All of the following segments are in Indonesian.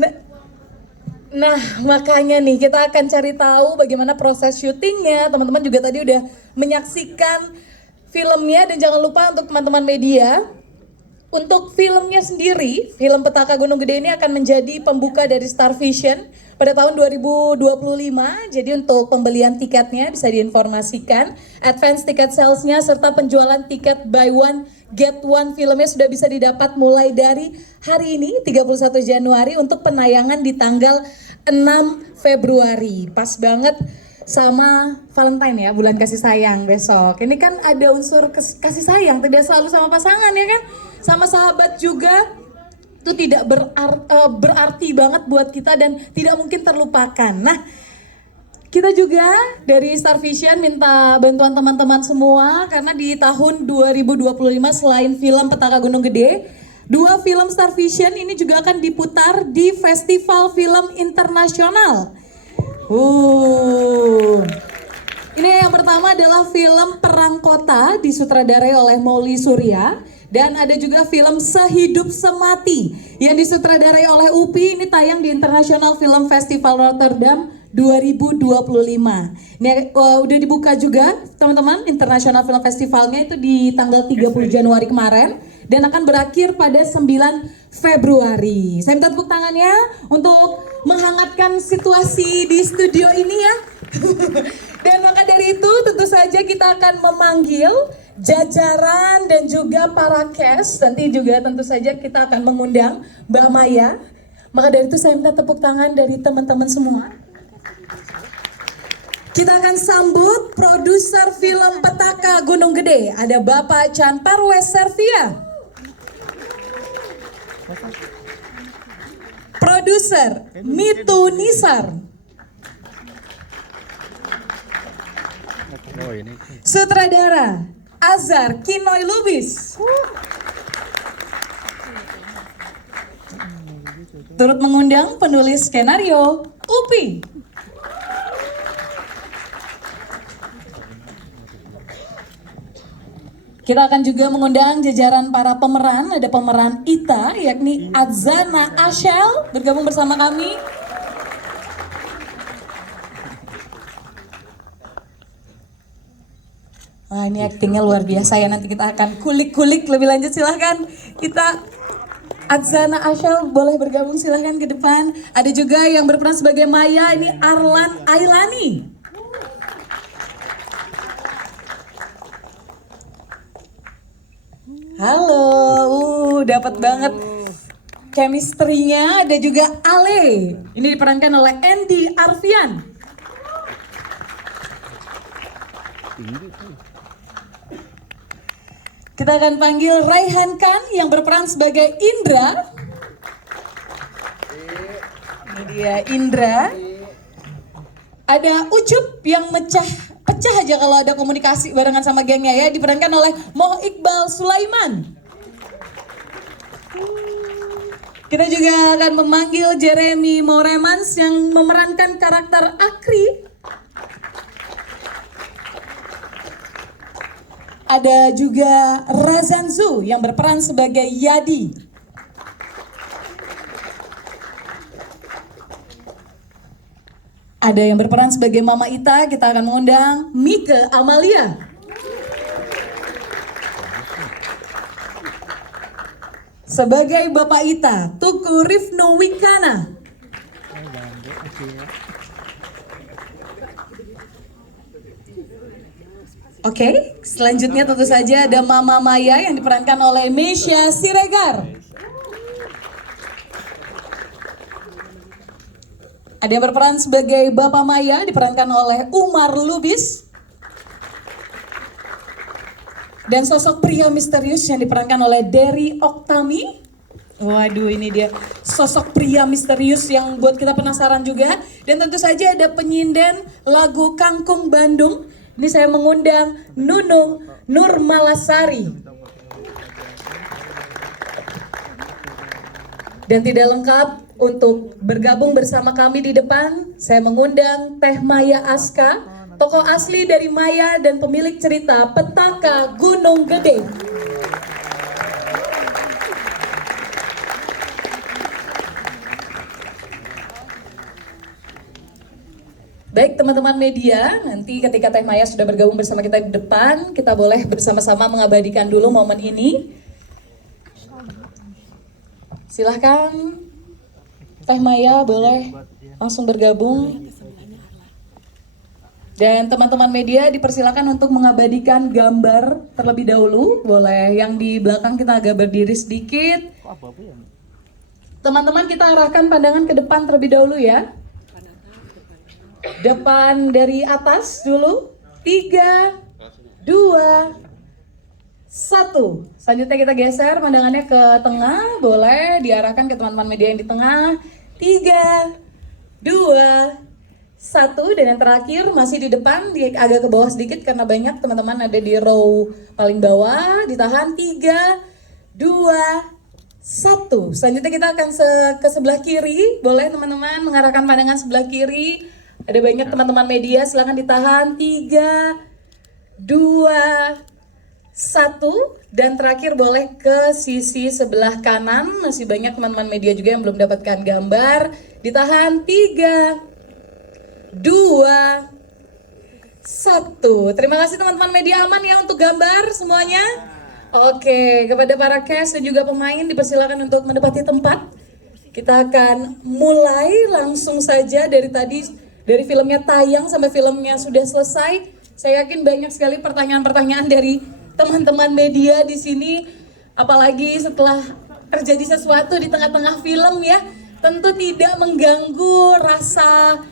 Nah, nah, makanya nih kita akan cari tahu bagaimana proses syutingnya. Teman-teman juga tadi udah menyaksikan filmnya dan jangan lupa untuk teman-teman media, untuk filmnya sendiri, film Petaka Gunung Gede ini akan menjadi pembuka dari Star Vision pada tahun 2025. Jadi untuk pembelian tiketnya bisa diinformasikan, advance tiket salesnya serta penjualan tiket buy one get one filmnya sudah bisa didapat mulai dari hari ini 31 Januari untuk penayangan di tanggal 6 Februari. Pas banget sama Valentine ya, bulan kasih sayang besok. Ini kan ada unsur kasih sayang, tidak selalu sama pasangan ya kan, sama sahabat juga. Itu tidak berarti banget buat kita dan tidak mungkin terlupakan. Nah, kita juga dari Star Vision minta bantuan teman-teman semua karena di tahun 2025 selain film Petaka Gunung Gede, 2 film Star Vision ini juga akan diputar di Festival Film Internasional. Ini yang pertama adalah film Perang Kota disutradarai oleh Mauli Surya. Dan ada juga film Sehidup Semati yang disutradarai oleh UPI, ini tayang di International Film Festival Rotterdam 2025. Ini udah dibuka juga teman-teman, International Film Festivalnya itu di tanggal 30 Januari kemarin dan akan berakhir pada 9 Februari. Saya minta tepuk tangannya untuk menghangatkan situasi di studio ini ya. Dan maka dari itu tentu saja kita akan memanggil jajaran dan juga para cast. Nanti juga tentu saja kita akan mengundang Mbak Maya. Maka dari itu saya minta tepuk tangan dari teman-teman semua. Kita akan sambut produser film Petaka Gunung Gede. Ada Bapak Chan Parwes Servia. Produser Mitu Nisar. Sutradara Azhar Kinoy Lubis. Turut mengundang penulis skenario Upi. Kita akan juga mengundang jajaran para pemeran. Ada pemeran Ita yakni Adzana Ashel bergabung bersama kami. Wah, ini aktingnya luar biasa ya, nanti kita akan kulik-kulik lebih lanjut. Silahkan kita Adzana Ashel boleh bergabung, silahkan ke depan. Ada juga yang berperan sebagai Maya, ini Arlan Ailani. Halo, dapat banget chemistry-nya. Ada juga Ale, ini diperankan oleh Andy Arfian. Kita akan panggil Raihan Khan yang berperan sebagai Indra. Ini dia Indra. Ada Ucup yang pecah aja kalau ada komunikasi barengan sama gengnya ya, diperankan oleh Moh Iqbal Sulaiman. Kita juga akan memanggil Jeremy Moremans yang memerankan karakter Akri. Ada juga Razanzu yang berperan sebagai Yadi. Ada yang berperan sebagai Mama Ita, kita akan mengundang Mika Amalia. Sebagai Bapak Ita, Tuku Rifnu Wikana. Oke, selanjutnya tentu saja ada Mama Maya yang diperankan oleh Meisya Siregar. Ada yang berperan sebagai Bapak Maya diperankan oleh Umar Lubis. Dan sosok pria misterius yang diperankan oleh Dery Oktami. Waduh, ini dia sosok pria misterius yang buat kita penasaran juga. Dan tentu saja ada penyinden lagu Kangkung Bandung. Ini saya mengundang Nunung Nurmalasari. Dan tidak lengkap, untuk bergabung bersama kami di depan, saya mengundang Teh Maya Aska, tokoh asli dari Maya dan pemilik cerita Petaka Gunung Gede. Baik teman-teman media, nanti ketika Teh Maya sudah bergabung bersama kita di depan, kita boleh bersama-sama mengabadikan dulu momen ini. Silahkan Teh Maya boleh langsung bergabung. Dan teman-teman media dipersilakan untuk mengabadikan gambar terlebih dahulu. Boleh yang di belakang kita agak berdiri sedikit. Teman-teman kita arahkan pandangan ke depan terlebih dahulu ya. Depan dari atas dulu. 3, 2, 1. Selanjutnya kita geser pandangannya ke tengah. Boleh diarahkan ke teman-teman media yang di tengah. 3, 2, 1. Dan yang terakhir masih di depan, agak ke bawah sedikit karena banyak teman-teman ada di row paling bawah. Ditahan. 3, 2, 1. Selanjutnya kita akan ke sebelah kiri. Boleh teman-teman mengarahkan pandangan sebelah kiri. Ada banyak teman-teman media, silakan ditahan. 3, 2, 1. Dan terakhir boleh ke sisi sebelah kanan. Masih banyak teman-teman media juga yang belum dapatkan gambar. Ditahan. 3, 2, 1. Terima kasih teman-teman media, aman ya untuk gambar semuanya. Oke, kepada para cast dan juga pemain dipersilakan untuk menempati tempat. Kita akan mulai langsung saja dari filmnya tayang sampai filmnya sudah selesai. Saya yakin banyak sekali pertanyaan-pertanyaan dari teman-teman media di sini. Apalagi setelah terjadi sesuatu di tengah-tengah film ya, tentu tidak mengganggu rasa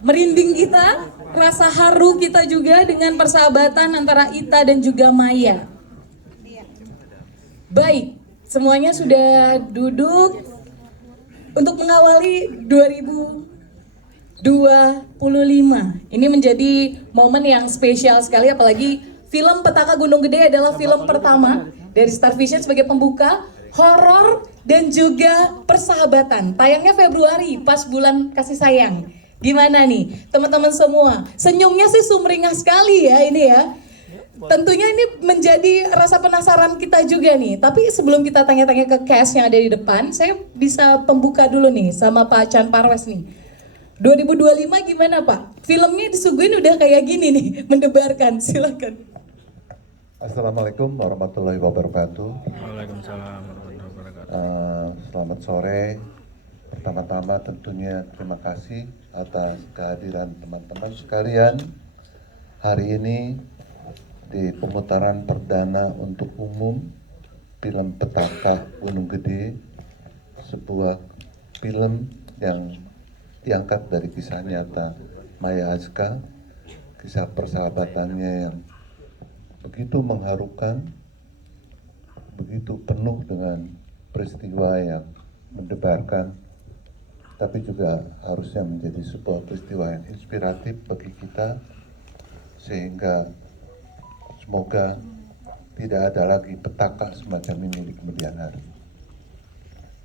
merinding kita, rasa haru kita juga dengan persahabatan antara Ita dan juga Maya. Baik, semuanya sudah duduk untuk mengawali 2025. Ini menjadi momen yang spesial sekali, apalagi film Petaka Gunung Gede adalah film pertama dari Star Vision sebagai pembuka, horor dan juga persahabatan. Tayangnya Februari, pas bulan kasih sayang. Gimana nih teman-teman semua? Senyumnya sih sumringah sekali ya ini ya. Tentunya ini menjadi rasa penasaran kita juga nih. Tapi sebelum kita tanya-tanya ke cast yang ada di depan, saya bisa pembuka dulu nih sama Pak Chan Parwes nih. 2025 gimana Pak? Filmnya disuguhin udah kayak gini nih, mendebarkan. Silakan. Assalamualaikum warahmatullahi wabarakatuh. Waalaikumsalam warahmatullahi wabarakatuh. Selamat sore. Pertama-tama tentunya terima kasih atas kehadiran teman-teman sekalian hari ini di pemutaran perdana untuk umum film Petaka Gunung Gede, sebuah film yang diangkat dari kisah nyata Maya Azka, kisah persahabatannya yang begitu mengharukan, begitu penuh dengan peristiwa yang mendebarkan, tapi juga harusnya menjadi sebuah peristiwa yang inspiratif bagi kita, sehingga semoga tidak ada lagi petaka semacam ini di kemudian hari.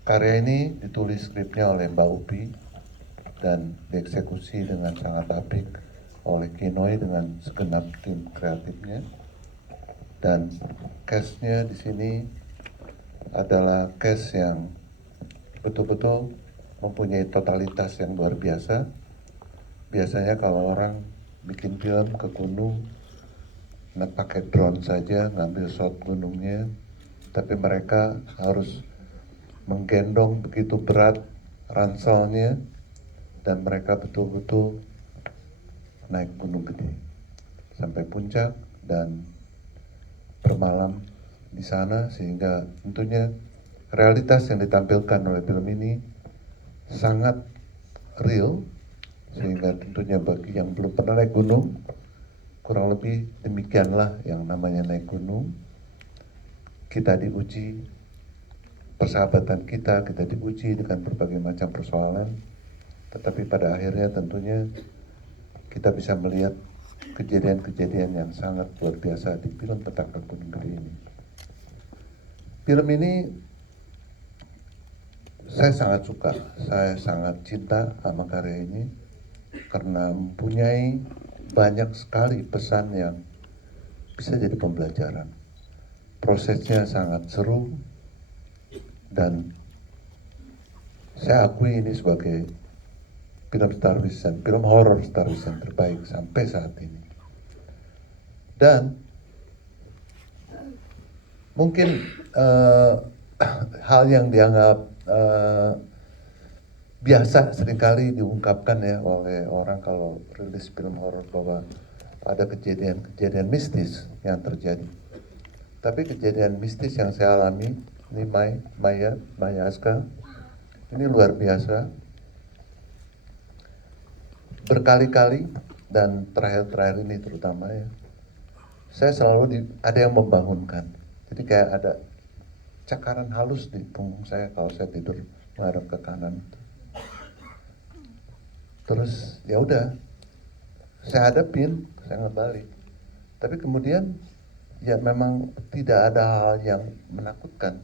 Karya ini ditulis skripnya oleh Mbak Upi dan dieksekusi dengan sangat apik oleh Kinoy dengan segenap tim kreatifnya. Dan cast-nya di sini adalah cast yang betul-betul mempunyai totalitas yang luar biasa. Biasanya kalau orang bikin film ke gunung, pakai drone saja, ngambil shot gunungnya, tapi mereka harus menggendong begitu berat ranselnya, dan mereka betul-betul naik Gunung Gede sampai puncak dan bermalam di sana, sehingga tentunya realitas yang ditampilkan oleh film ini sangat real, sehingga tentunya bagi yang belum pernah naik gunung, kurang lebih demikianlah yang namanya naik gunung. Kita diuji, persahabatan kita diuji dengan berbagai macam persoalan, tetapi pada akhirnya tentunya kita bisa melihat kejadian-kejadian yang sangat luar biasa di film Petaka Gunung Gede ini. Film ini saya sangat suka, saya sangat cinta sama karya ini karena mempunyai banyak sekali pesan yang bisa jadi pembelajaran. Prosesnya sangat seru dan saya akui ini sebagai film Star Wars, film horor Star Wars yang terbaik sampai saat ini. Dan mungkin hal yang dianggap biasa seringkali diungkapkan ya oleh orang kalau rilis film horor bahwa ada kejadian-kejadian mistis yang terjadi. Tapi kejadian mistis yang saya alami ini Maya Aska ini luar biasa. Berkali-kali dan terakhir-terakhir ini terutama ya, saya selalu ada yang membangunkan. Jadi kayak ada cakaran halus di punggung saya kalau saya tidur menghadap ke kanan. Terus ya udah, saya hadapin, saya nggak balik. Tapi kemudian ya memang tidak ada hal yang menakutkan.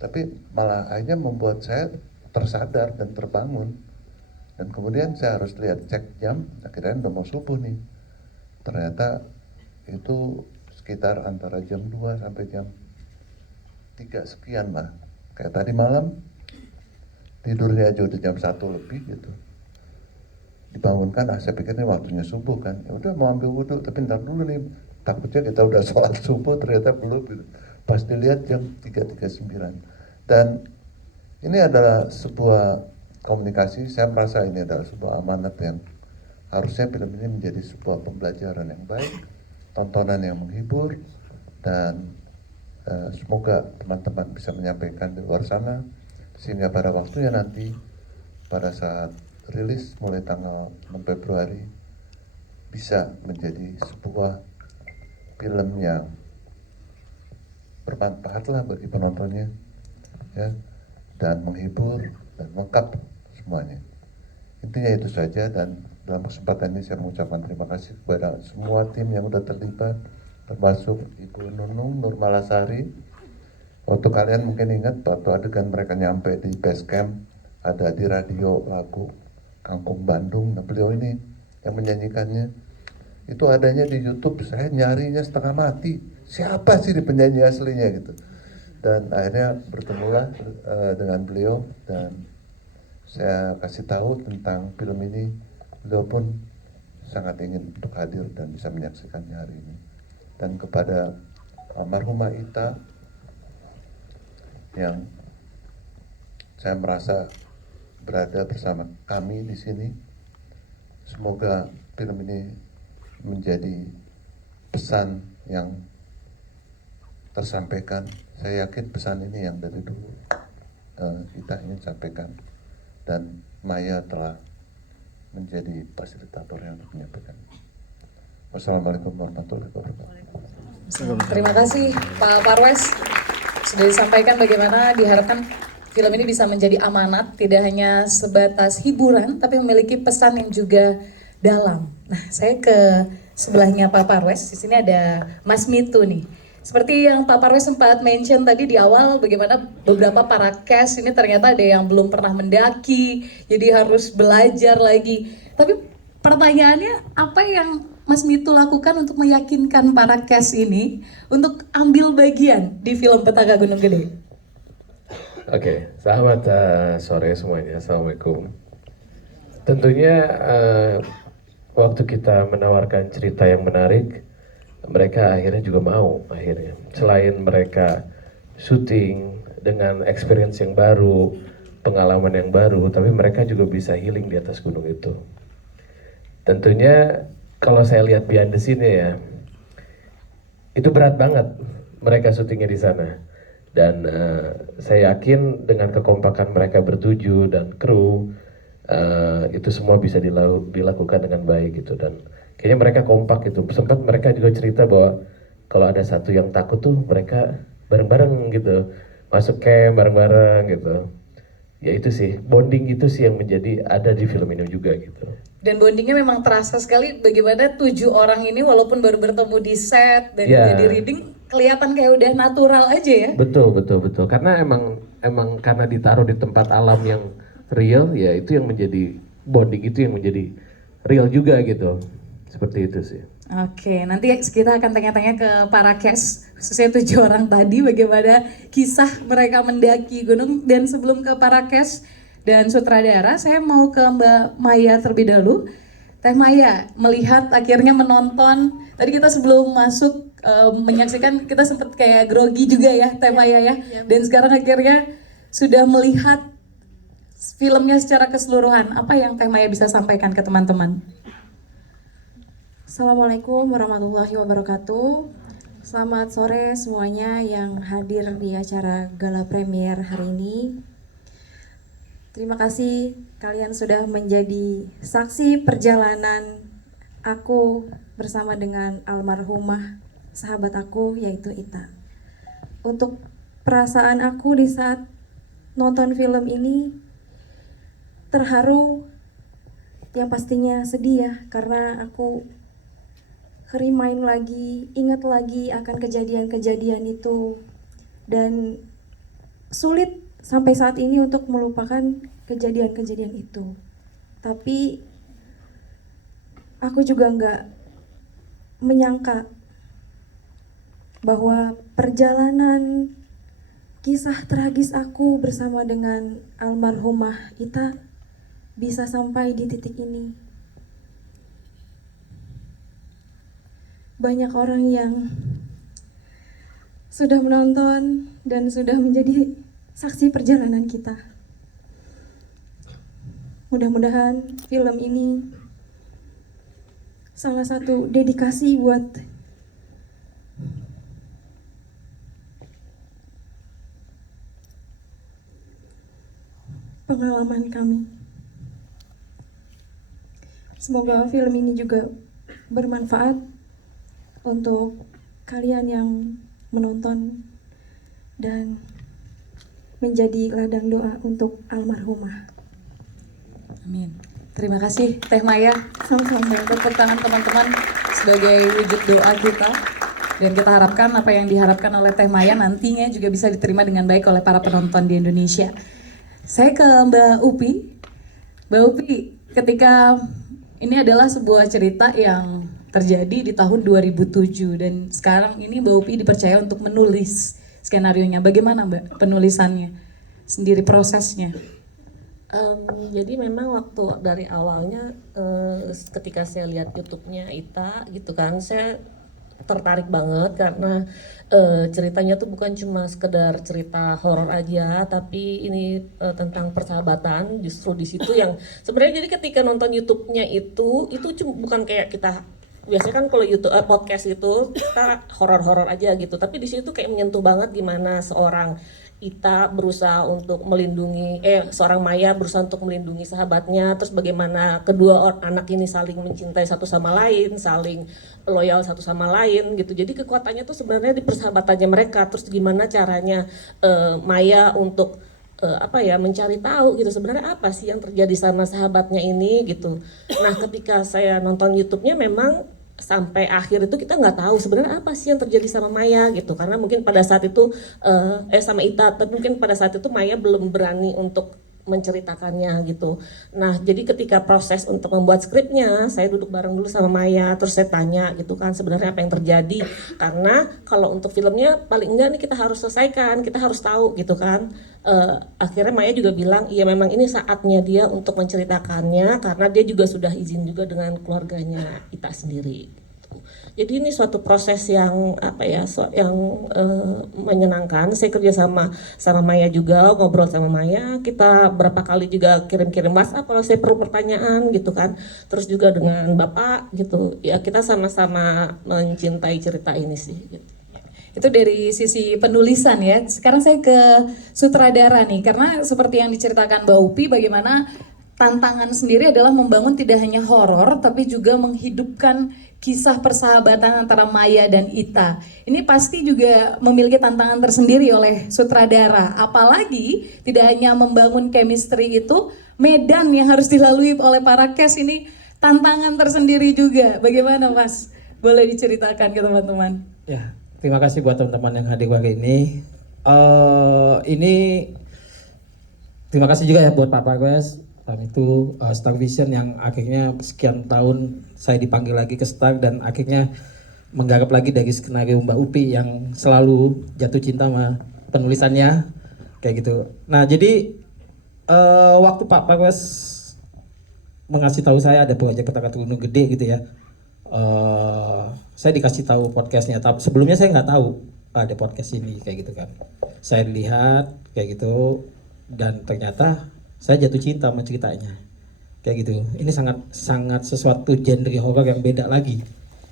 Tapi malah akhirnya membuat saya tersadar dan terbangun. Dan kemudian saya harus lihat cek jam, akhirnya udah mau subuh nih. Ternyata itu sekitar antara jam 2 sampai jam 3 sekian lah. Kayak tadi malam, tidurnya aja udah jam 1 lebih gitu. Dibangunkan, saya pikir ini waktunya subuh kan. Ya udah mau ambil wudhu, tapi ntar dulu nih. Takutnya kita udah sholat subuh, ternyata belum gitu. Pas dilihat jam 3.39. Dan ini adalah sebuah komunikasi, saya merasa ini adalah sebuah amanat yang harusnya film ini menjadi sebuah pembelajaran yang baik, tontonan yang menghibur, dan semoga teman-teman bisa menyampaikan di luar sana, sehingga pada waktunya nanti, pada saat rilis mulai tanggal 6 Februari, bisa menjadi sebuah film yang bermanfaat lah bagi penontonnya, ya, dan menghibur dan lengkap semuanya. Intinya itu saja, dan dalam kesempatan ini saya mengucapkan terima kasih kepada semua tim yang sudah terlibat, termasuk Ibu Nunung Nurmalasari. Waktu kalian mungkin ingat waktu adegan mereka nyampe di base camp, ada di radio lagu Kangkung Bandung, nah beliau ini yang menyanyikannya. Itu adanya di YouTube, saya nyarinya setengah mati. Siapa sih di penyanyi aslinya gitu. Dan akhirnya bertemulah dengan beliau, dan saya kasih tahu tentang film ini. Beliau pun sangat ingin untuk hadir dan bisa menyaksikannya hari ini. Dan kepada almarhumah Ita yang saya merasa berada bersama kami di sini, semoga film ini menjadi pesan yang tersampaikan. Saya yakin pesan ini yang dari dulu kita ingin sampaikan, dan Maya telah menjadi fasilitator yang menyampaikan. Wassalamualaikum warahmatullahi wabarakatuh. Terima kasih Pak Parwes, sudah disampaikan bagaimana diharapkan film ini bisa menjadi amanat, tidak hanya sebatas hiburan, tapi memiliki pesan yang juga dalam. Nah, saya ke sebelahnya Pak Parwes, di sini ada Mas Mitu nih. Seperti yang Pak Parwes sempat mention tadi di awal, bagaimana beberapa para cast ini ternyata ada yang belum pernah mendaki, jadi harus belajar lagi. Tapi pertanyaannya, apa yang Mas Mitu lakukan untuk meyakinkan para cast ini untuk ambil bagian di film Petaka Gunung Gede? Oke, selamat sore semuanya. Assalamualaikum. Tentunya waktu kita menawarkan cerita yang menarik, mereka akhirnya juga mau akhirnya. Selain mereka syuting dengan experience yang baru, pengalaman yang baru, tapi mereka juga bisa healing di atas gunung itu. Tentunya kalau saya lihat behind the scene ya, itu berat banget mereka syutingnya di sana. Dan saya yakin dengan kekompakan mereka bertujuh dan kru, itu semua bisa dilakukan dengan baik gitu. Dan kayaknya mereka kompak gitu. Sempat mereka juga cerita bahwa kalau ada satu yang takut tuh mereka bareng-bareng gitu, masuk camp bareng-bareng gitu. Ya itu sih, bonding itu sih yang menjadi ada di film ini juga gitu. Dan bondingnya memang terasa sekali, bagaimana 7 orang ini walaupun baru bertemu di set dan Ya. di reading, kelihatan kayak udah natural aja ya. Betul. Karena emang karena ditaruh di tempat alam yang real, ya itu yang menjadi bonding, itu yang menjadi real juga gitu. Seperti itu sih. Oke, nanti kita akan tanya-tanya ke para cast, khususnya 7 orang tadi, bagaimana kisah mereka mendaki gunung. Dan sebelum ke para cast, dan sutradara. Saya mau ke Mbak Maya terlebih dahulu. Teh Maya, melihat akhirnya menonton, tadi kita sebelum masuk menyaksikan, kita sempat kayak grogi juga ya Teh Maya ya. Dan sekarang akhirnya sudah melihat filmnya secara keseluruhan. Apa yang Teh Maya bisa sampaikan ke teman-teman? Assalamualaikum warahmatullahi wabarakatuh. Selamat sore semuanya yang hadir di acara gala premier hari ini. Terima kasih kalian sudah menjadi saksi perjalanan aku bersama dengan almarhumah sahabat aku yaitu Ita. Untuk perasaan aku di saat nonton film ini terharu, yang pastinya sedih ya, karena aku remind lagi, ingat lagi akan kejadian-kejadian itu, dan sulit sampai saat ini untuk melupakan kejadian-kejadian itu. Tapi aku juga nggak menyangka bahwa perjalanan kisah tragis aku bersama dengan almarhumah Ita bisa sampai di titik ini. Banyak orang yang sudah menonton dan sudah menjadi saksi perjalanan kita. Mudah-mudahan film ini salah satu dedikasi buat pengalaman kami. Semoga film ini juga bermanfaat untuk kalian yang menonton dan menjadi ladang doa untuk almarhumah. Amin. Terima kasih Teh Maya. Sama-sama. Tepuk tangan teman-teman sebagai wujud doa kita. Dan kita harapkan apa yang diharapkan oleh Teh Maya nantinya juga bisa diterima dengan baik oleh para penonton di Indonesia. Saya ke Mbak Upi. Mbak Upi, ketika ini adalah sebuah cerita yang terjadi di tahun 2007 dan sekarang ini Mbak Upi dipercaya untuk menulis skenarionya. Bagaimana Mbak penulisannya sendiri, prosesnya? Jadi memang waktu dari awalnya ketika saya lihat YouTube-nya Ita gitu kan, saya tertarik banget karena ceritanya tuh bukan cuma sekedar cerita horor aja, tapi ini tentang persahabatan. Justru di situ yang sebenarnya, jadi ketika nonton YouTube-nya itu bukan kayak kita biasanya kan kalau YouTube podcast itu kita horor-horor aja gitu, tapi di situ kayak menyentuh banget gimana seorang Ita berusaha untuk melindungi seorang Maya berusaha untuk melindungi sahabatnya, terus bagaimana kedua anak ini saling mencintai satu sama lain, saling loyal satu sama lain gitu. Jadi kekuatannya tuh sebenarnya di persahabatannya mereka, terus gimana caranya Maya untuk mencari tahu gitu sebenarnya apa sih yang terjadi sama sahabatnya ini gitu. Nah ketika saya nonton YouTube-nya memang sampai akhir itu kita nggak tahu sebenarnya apa sih yang terjadi sama Maya gitu, karena mungkin pada saat itu sama Ita, tapi mungkin pada saat itu Maya belum berani untuk menceritakannya gitu. Nah jadi ketika proses untuk membuat skripnya, saya duduk bareng dulu sama Maya, terus saya tanya gitu kan sebenarnya apa yang terjadi, karena kalau untuk filmnya paling enggak nih kita harus selesaikan, kita harus tahu gitu kan. Akhirnya Maya juga bilang iya memang ini saatnya dia untuk menceritakannya karena dia juga sudah izin juga dengan keluarganya Ita sendiri. Jadi ini suatu proses yang menyenangkan. Saya kerja sama Maya juga, ngobrol sama Maya. Kita berapa kali juga kirim-kirim WhatsApp kalau saya perlu pertanyaan gitu kan. Terus juga dengan Bapak gitu. Ya kita sama-sama mencintai cerita ini sih. Gitu. Itu dari sisi penulisan ya. Sekarang saya ke sutradara nih, karena seperti yang diceritakan Mbak Upi, bagaimana tantangan sendiri adalah membangun tidak hanya horor, tapi juga menghidupkan kisah persahabatan antara Maya dan Ita. Ini pasti juga memiliki tantangan tersendiri oleh sutradara. Apalagi tidak hanya membangun chemistry itu, medan yang harus dilalui oleh para cast ini tantangan tersendiri juga. Bagaimana Mas? Boleh diceritakan ke teman-teman? Ya, terima kasih buat teman-teman yang hadir hari ini. Terima kasih juga ya buat Pak Parwes dan itu Star Vision yang akhirnya sekian tahun saya dipanggil lagi ke Star dan akhirnya menggarap lagi dari skenario Mbak Upi yang selalu jatuh cinta sama penulisannya kayak gitu. Nah jadi waktu Pak Parwes mengasih tahu saya ada proyek Petaka Gunung Gede gitu ya, saya dikasih tahu podcastnya. Tapi sebelumnya saya nggak tahu ada podcast ini kayak gitu kan. Saya lihat kayak gitu dan ternyata saya jatuh cinta sama ceritanya kayak gitu. Ini sangat sesuatu genre horor yang beda lagi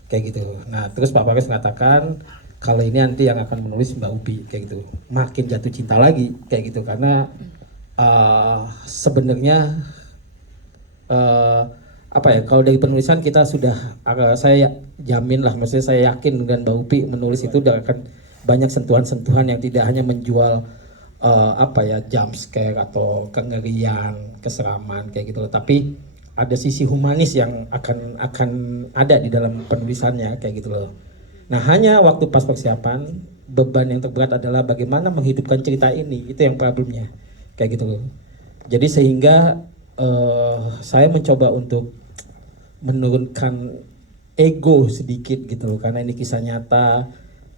kayak gitu. Nah terus Pak Parwes mengatakan kalau ini nanti yang akan menulis Mbak Upi kayak gitu. Makin jatuh cinta lagi kayak gitu karena sebenarnya apa ya, kalau dari penulisan kita sudah saya jamin lah, maksudnya saya yakin dengan Mbak Upi menulis itu udah akan banyak sentuhan-sentuhan yang tidak hanya menjual apa ya, jump scare atau kengerian, keseraman kayak gitu loh, tapi ada sisi humanis yang akan ada di dalam penulisannya kayak gitu loh. Nah hanya waktu pas persiapan, beban yang terberat adalah bagaimana menghidupkan cerita ini, itu yang problemnya kayak gitu loh. Jadi sehingga saya mencoba untuk menurunkan ego sedikit gitu loh, karena ini kisah nyata,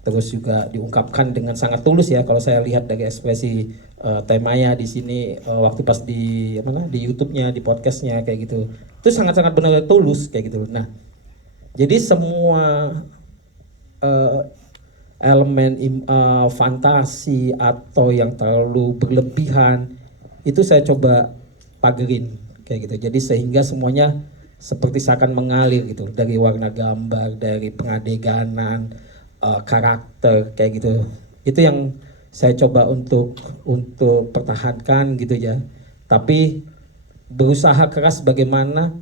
terus juga diungkapkan dengan sangat tulus ya. Kalau saya lihat dari ekspresi Temaya di sini waktu pas di YouTube-nya, di podcast-nya kayak gitu, itu sangat-sangat benar tulus kayak gitu. Nah, jadi semua elemen fantasi atau yang terlalu berlebihan itu saya coba pagerin kayak gitu. Jadi sehingga semuanya seperti seakan mengalir gitu, dari warna gambar, dari pengadeganan, karakter kayak gitu. Itu yang saya coba untuk pertahankan gitu ya. Tapi berusaha keras bagaimana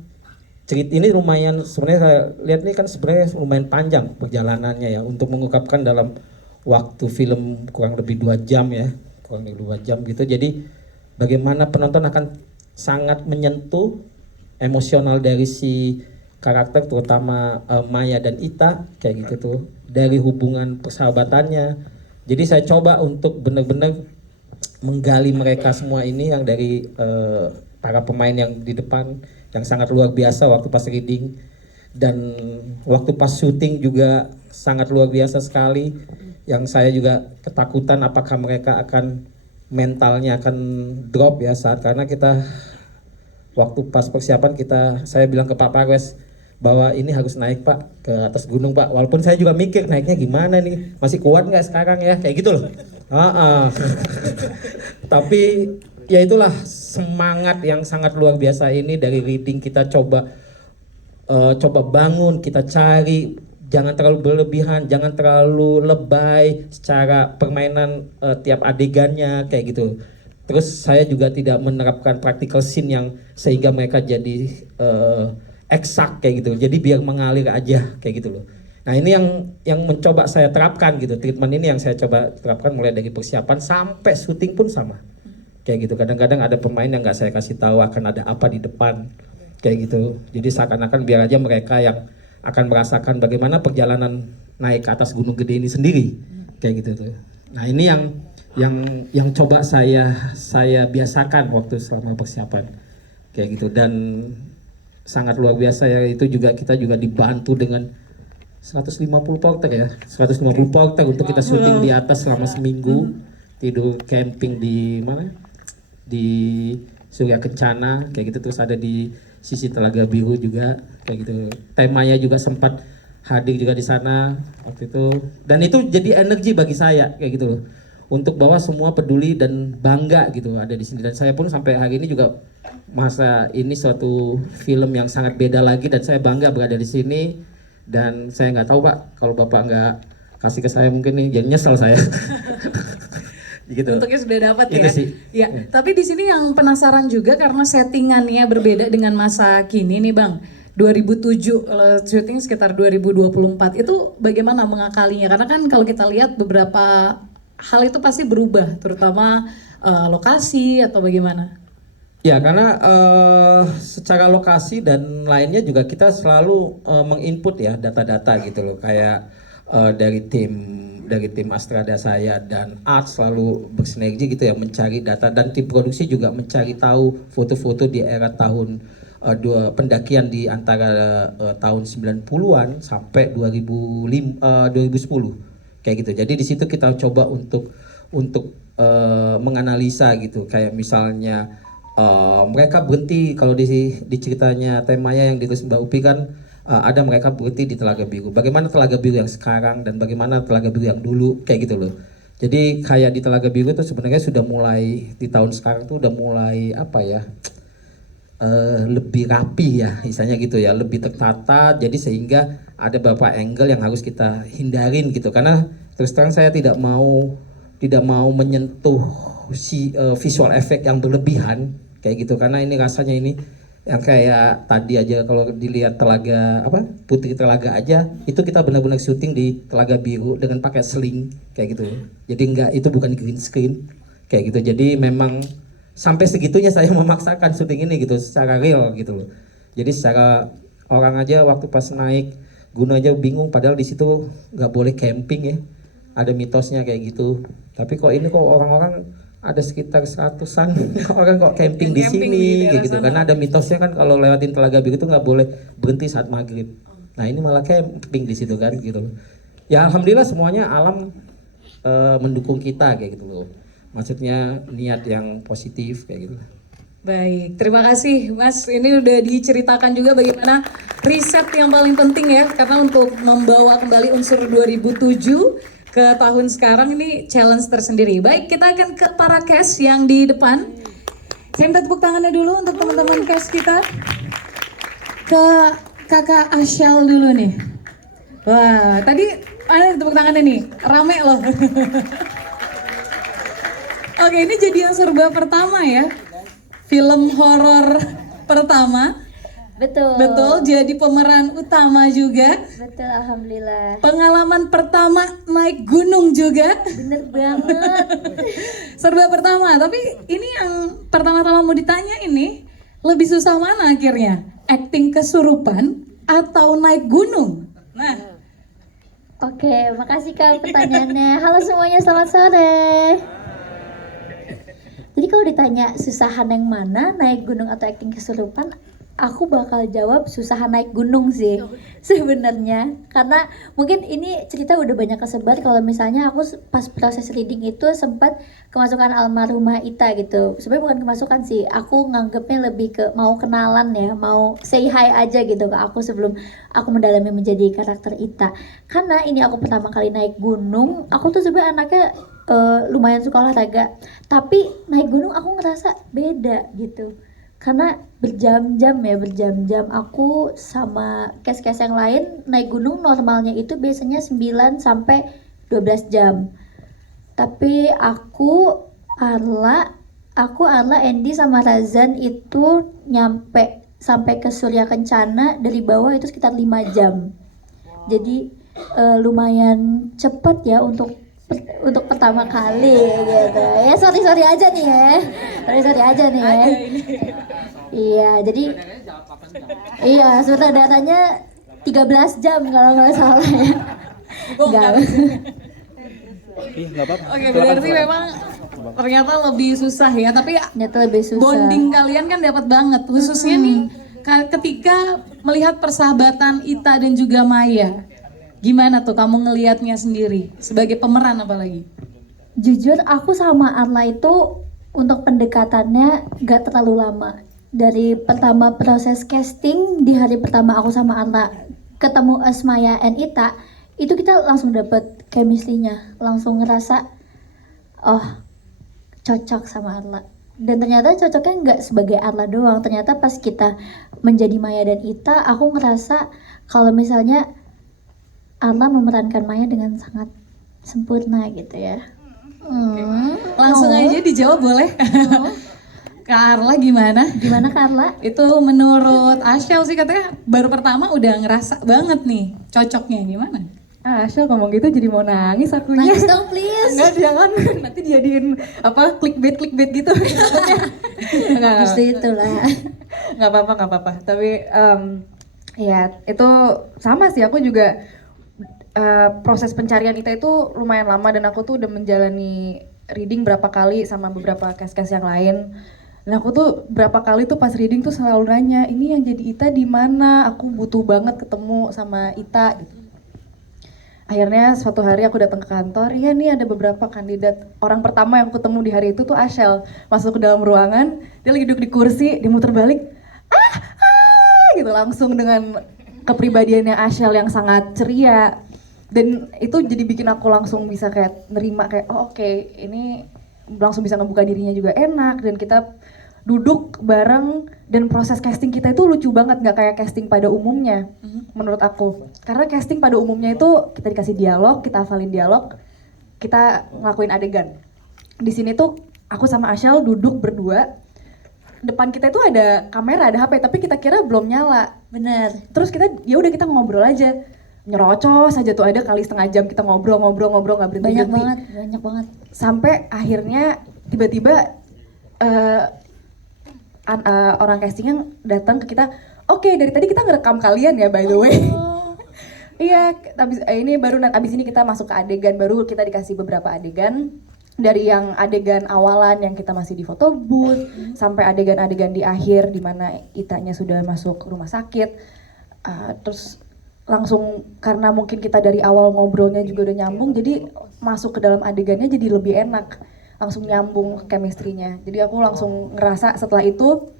cerita ini lumayan, sebenarnya saya lihat ini kan sebenarnya lumayan panjang perjalanannya ya, untuk mengungkapkan dalam waktu film kurang lebih 2 jam ya, kurang lebih 2 jam gitu. Jadi bagaimana penonton akan sangat menyentuh emosional dari si karakter, terutama Maya dan Ita kayak gitu tuh, dari hubungan persahabatannya. Jadi saya coba untuk benar-benar menggali mereka semua ini, yang dari para pemain yang di depan yang sangat luar biasa waktu pas reading, dan waktu pas syuting juga sangat luar biasa sekali. Yang saya juga ketakutan apakah mereka akan mentalnya akan drop ya saat, karena kita waktu pas persiapan saya bilang ke Pak Parwes bahwa ini harus naik Pak ke atas gunung Pak, walaupun saya juga mikir naiknya gimana nih, masih kuat nggak sekarang ya kayak gitu loh. Tapi ya itulah semangat yang sangat luar biasa ini dari reading. Kita coba bangun, kita cari, jangan terlalu berlebihan, jangan terlalu lebay secara permainan tiap adegannya kayak gitu. Terus saya juga tidak menerapkan practical scene yang sehingga mereka jadi eksak kayak gitu. Jadi biar mengalir aja kayak gitu loh. Nah ini yang mencoba saya terapkan gitu. Treatment ini yang saya coba terapkan mulai dari persiapan sampai syuting pun sama. Kayak gitu. Kadang-kadang ada pemain yang nggak saya kasih tahu akan ada apa di depan kayak gitu. Jadi seakan-akan biar aja mereka yang akan merasakan bagaimana perjalanan naik ke atas Gunung Gede ini sendiri kayak gitu tuh. Nah ini yang coba saya biasakan waktu selama persiapan kayak gitu, dan sangat luar biasa ya. Itu juga kita juga dibantu dengan 150 porter ya, 150 porter untuk kita syuting di atas selama seminggu, tidur camping di mana, di Surya Kencana kayak gitu. Terus ada di sisi Telaga Biru juga kayak gitu. Temanya juga sempat hadir juga di sana waktu itu, dan itu jadi energi bagi saya kayak gitu loh, untuk bahwa semua peduli dan bangga gitu ada di sini. Dan saya pun sampai hari ini juga masa ini suatu film yang sangat beda lagi, dan saya bangga berada di sini. Dan saya nggak tahu Pak, kalau Bapak nggak kasih ke saya mungkin nih jadi nyesel saya. Gitu. Untuknya sudah dapat Itu ya. sih. Ya, tapi di sini yang penasaran juga karena settingannya berbeda dengan masa kini nih Bang. 2007 syuting sekitar 2024 itu bagaimana mengakalinya? Karena kan kalau kita lihat beberapa hal itu pasti berubah, terutama lokasi atau bagaimana? Ya karena secara lokasi dan lainnya juga kita selalu menginput ya data-data gitu loh, kayak dari tim Astrada saya dan Art selalu bersinergi gitu ya, mencari data, dan tim produksi juga mencari tahu foto-foto di era tahun pendakian di antara tahun 90-an sampai 2010 kayak gitu. Jadi di situ kita coba untuk menganalisa gitu, kayak misalnya mereka berhenti kalau di ceritanya temanya yang ditulis Mbak Upi kan ada mereka berhenti di Telaga Biru. Bagaimana Telaga Biru yang sekarang dan bagaimana Telaga Biru yang dulu kayak gitu loh. Jadi kayak di Telaga Biru itu sebenarnya sudah mulai di tahun sekarang tuh udah mulai apa ya, lebih rapi ya, misalnya gitu ya, lebih tertata. Jadi sehingga ada beberapa angle yang harus kita hindarin gitu. Karena terus terang saya tidak mau menyentuh visual effect yang berlebihan kayak gitu. Karena ini rasanya ini yang kayak tadi aja kalau dilihat Telaga Putri Telaga aja itu kita benar-benar syuting di Telaga Biru dengan pakai seling kayak gitu. Jadi enggak, itu bukan green screen kayak gitu. Jadi memang sampai segitunya saya memaksakan syuting ini gitu secara real gitu loh. Jadi secara orang aja waktu pas naik gunung aja bingung, padahal di situ nggak boleh camping ya. Ada mitosnya kayak gitu. Tapi kok ini kok orang-orang ada sekitar 100-an orang kok camping di sini kayak gitu. Karena ada mitosnya kan kalau lewatin Telaga Biru itu nggak boleh berhenti saat maghrib. Nah ini malah camping di situ kan gitu. Ya alhamdulillah semuanya alam mendukung kita kayak gitu loh. Maksudnya niat yang positif kayak gitu. Baik, terima kasih Mas. Ini udah diceritakan juga bagaimana riset yang paling penting ya, karena untuk membawa kembali unsur 2007 ke tahun sekarang ini challenge tersendiri. Baik, kita akan ke para cast yang di depan. Saya minta tepuk tangannya dulu untuk teman-teman cast kita. Ke Kakak Asyal dulu nih. Wah, tadi ada tepuk tangannya nih, rame loh. Oke, ini jadi yang serba pertama ya. Film horor pertama. Betul. Betul, jadi pemeran utama juga. Betul, alhamdulillah. Pengalaman pertama naik gunung juga. Bener banget. Serba pertama, tapi ini yang pertama-tama mau ditanya ini, lebih susah mana akhirnya? Acting kesurupan atau naik gunung? Nah, Oke, makasih Kak pertanyaannya. Halo semuanya, selamat sore. Jadi kalau ditanya susahan yang mana, naik gunung atau acting kesurupan, aku bakal jawab susahan naik gunung sih sebenarnya. Karena mungkin ini cerita udah banyak kesebar kalau misalnya aku pas proses reading itu sempat kemasukan almarhumah Ita gitu. Sebenarnya bukan kemasukan sih, aku nganggepnya lebih ke mau kenalan ya, mau say hi aja gitu ke aku sebelum aku mendalami menjadi karakter Ita. Karena ini aku pertama kali naik gunung, aku tuh sebenarnya anaknya lumayan suka olahraga, tapi naik gunung aku ngerasa beda gitu. Karena berjam-jam aku sama case-case yang lain naik gunung normalnya itu biasanya 9 sampai 12 jam. Tapi aku, Arla, Andy sama Razan itu nyampe sampai ke Surya Kencana dari bawah itu sekitar 5 jam. Jadi lumayan cepat ya untuk pertama kali gitu. Ya sorry aja nih ya. Sorry aja nih ya. Iya, jadi iya, sutradaranya 13 jam kalau nggak salah ya. Enggak. oke, berarti memang ternyata lebih susah ya, tapi Ternyata lebih susah. bonding kalian kan dapat banget, khususnya nih ketika melihat persahabatan Ita dan juga Maya. Gimana tuh kamu ngelihatnya sendiri sebagai pemeran apalagi? Jujur aku sama Arla itu untuk pendekatannya gak terlalu lama. Dari pertama proses casting, di hari pertama aku sama Arla ketemu Maya and Ita, itu kita langsung dapet chemistry-nya, langsung ngerasa oh cocok sama Arla. Dan ternyata cocoknya nggak sebagai Arla doang, ternyata pas kita menjadi Maya dan Ita, aku ngerasa kalau misalnya Arla memerankan Maya dengan sangat sempurna gitu ya. Langsung aja dijawab boleh? Kak Arla gimana? Gimana Kak Arla? Itu menurut Asyel sih katanya baru pertama udah ngerasa banget nih cocoknya, gimana? Asyel ngomong gitu jadi mau nangis akunya. Nangis dong please. Enggak, jangan nanti dijadiin apa clickbait gitu. Enggak. Justru itulah. Enggak apa-apa. Tapi ya itu sama sih, aku juga proses pencarian Ita itu lumayan lama dan aku tuh udah menjalani reading berapa kali sama beberapa case-case yang lain. Dan aku tuh berapa kali tuh pas reading tuh selalu nanya, ini yang jadi Ita di mana? Aku butuh banget ketemu sama Ita gitu. Akhirnya suatu hari aku datang ke kantor, iya nih ada beberapa kandidat. Orang pertama yang aku ketemu di hari itu tuh Ashel. Masuk ke dalam ruangan, dia lagi duduk di kursi, dia muter balik, gitu langsung dengan kepribadiannya Ashel yang sangat ceria. Dan itu jadi bikin aku langsung bisa kayak nerima kayak oh oke, ini langsung bisa ngebuka dirinya juga enak dan kita duduk bareng dan proses casting kita itu lucu banget, nggak kayak casting pada umumnya menurut aku. Karena casting pada umumnya itu kita dikasih dialog, kita hafalin dialog, kita ngelakuin adegan. Di sini tuh aku sama Ashel duduk berdua, depan kita itu ada kamera, ada HP, tapi kita kira belum nyala. Bener. Terus kita ya udah kita ngobrol aja, nyerocos aja tuh ada kali setengah jam kita ngobrol nggak berhenti. Banyak banget. Sampai akhirnya tiba-tiba orang castingnya datang ke kita, oke dari tadi kita ngerekam kalian ya by the way. Iya, ini baru abis ini kita masuk ke adegan, baru kita dikasih beberapa adegan. Dari yang adegan awalan yang kita masih di photo booth, sampai adegan-adegan di akhir di mana Itanya sudah masuk rumah sakit. Terus langsung karena mungkin kita dari awal ngobrolnya juga udah nyambung, jadi masuk ke dalam adegannya jadi lebih enak. Langsung nyambung chemistry-nya. Jadi aku langsung ngerasa setelah itu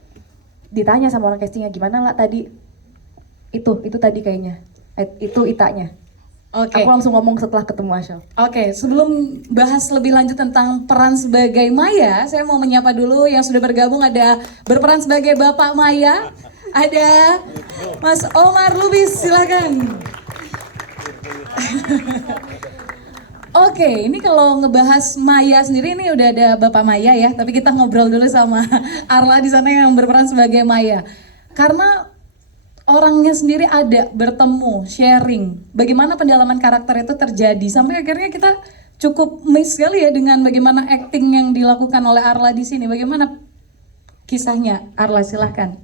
ditanya sama orang castingnya, gimana lah tadi? Itu tadi kayaknya. Itu Itanya. Oke. Aku langsung ngomong setelah ketemu Ashel. Oke, sebelum bahas lebih lanjut tentang peran sebagai Maya, saya mau menyapa dulu yang sudah bergabung. Ada berperan sebagai Bapak Maya, ada Mas Omar Lubis, silakan. Oke, ini kalau ngebahas Maya sendiri ini udah ada Bapak Maya ya, tapi kita ngobrol dulu sama Arla di sana yang berperan sebagai Maya. Karena orangnya sendiri ada, bertemu, sharing, bagaimana pendalaman karakter itu terjadi sampai akhirnya kita cukup miss sekali ya dengan bagaimana acting yang dilakukan oleh Arla di sini. Bagaimana kisahnya, Arla silahkan.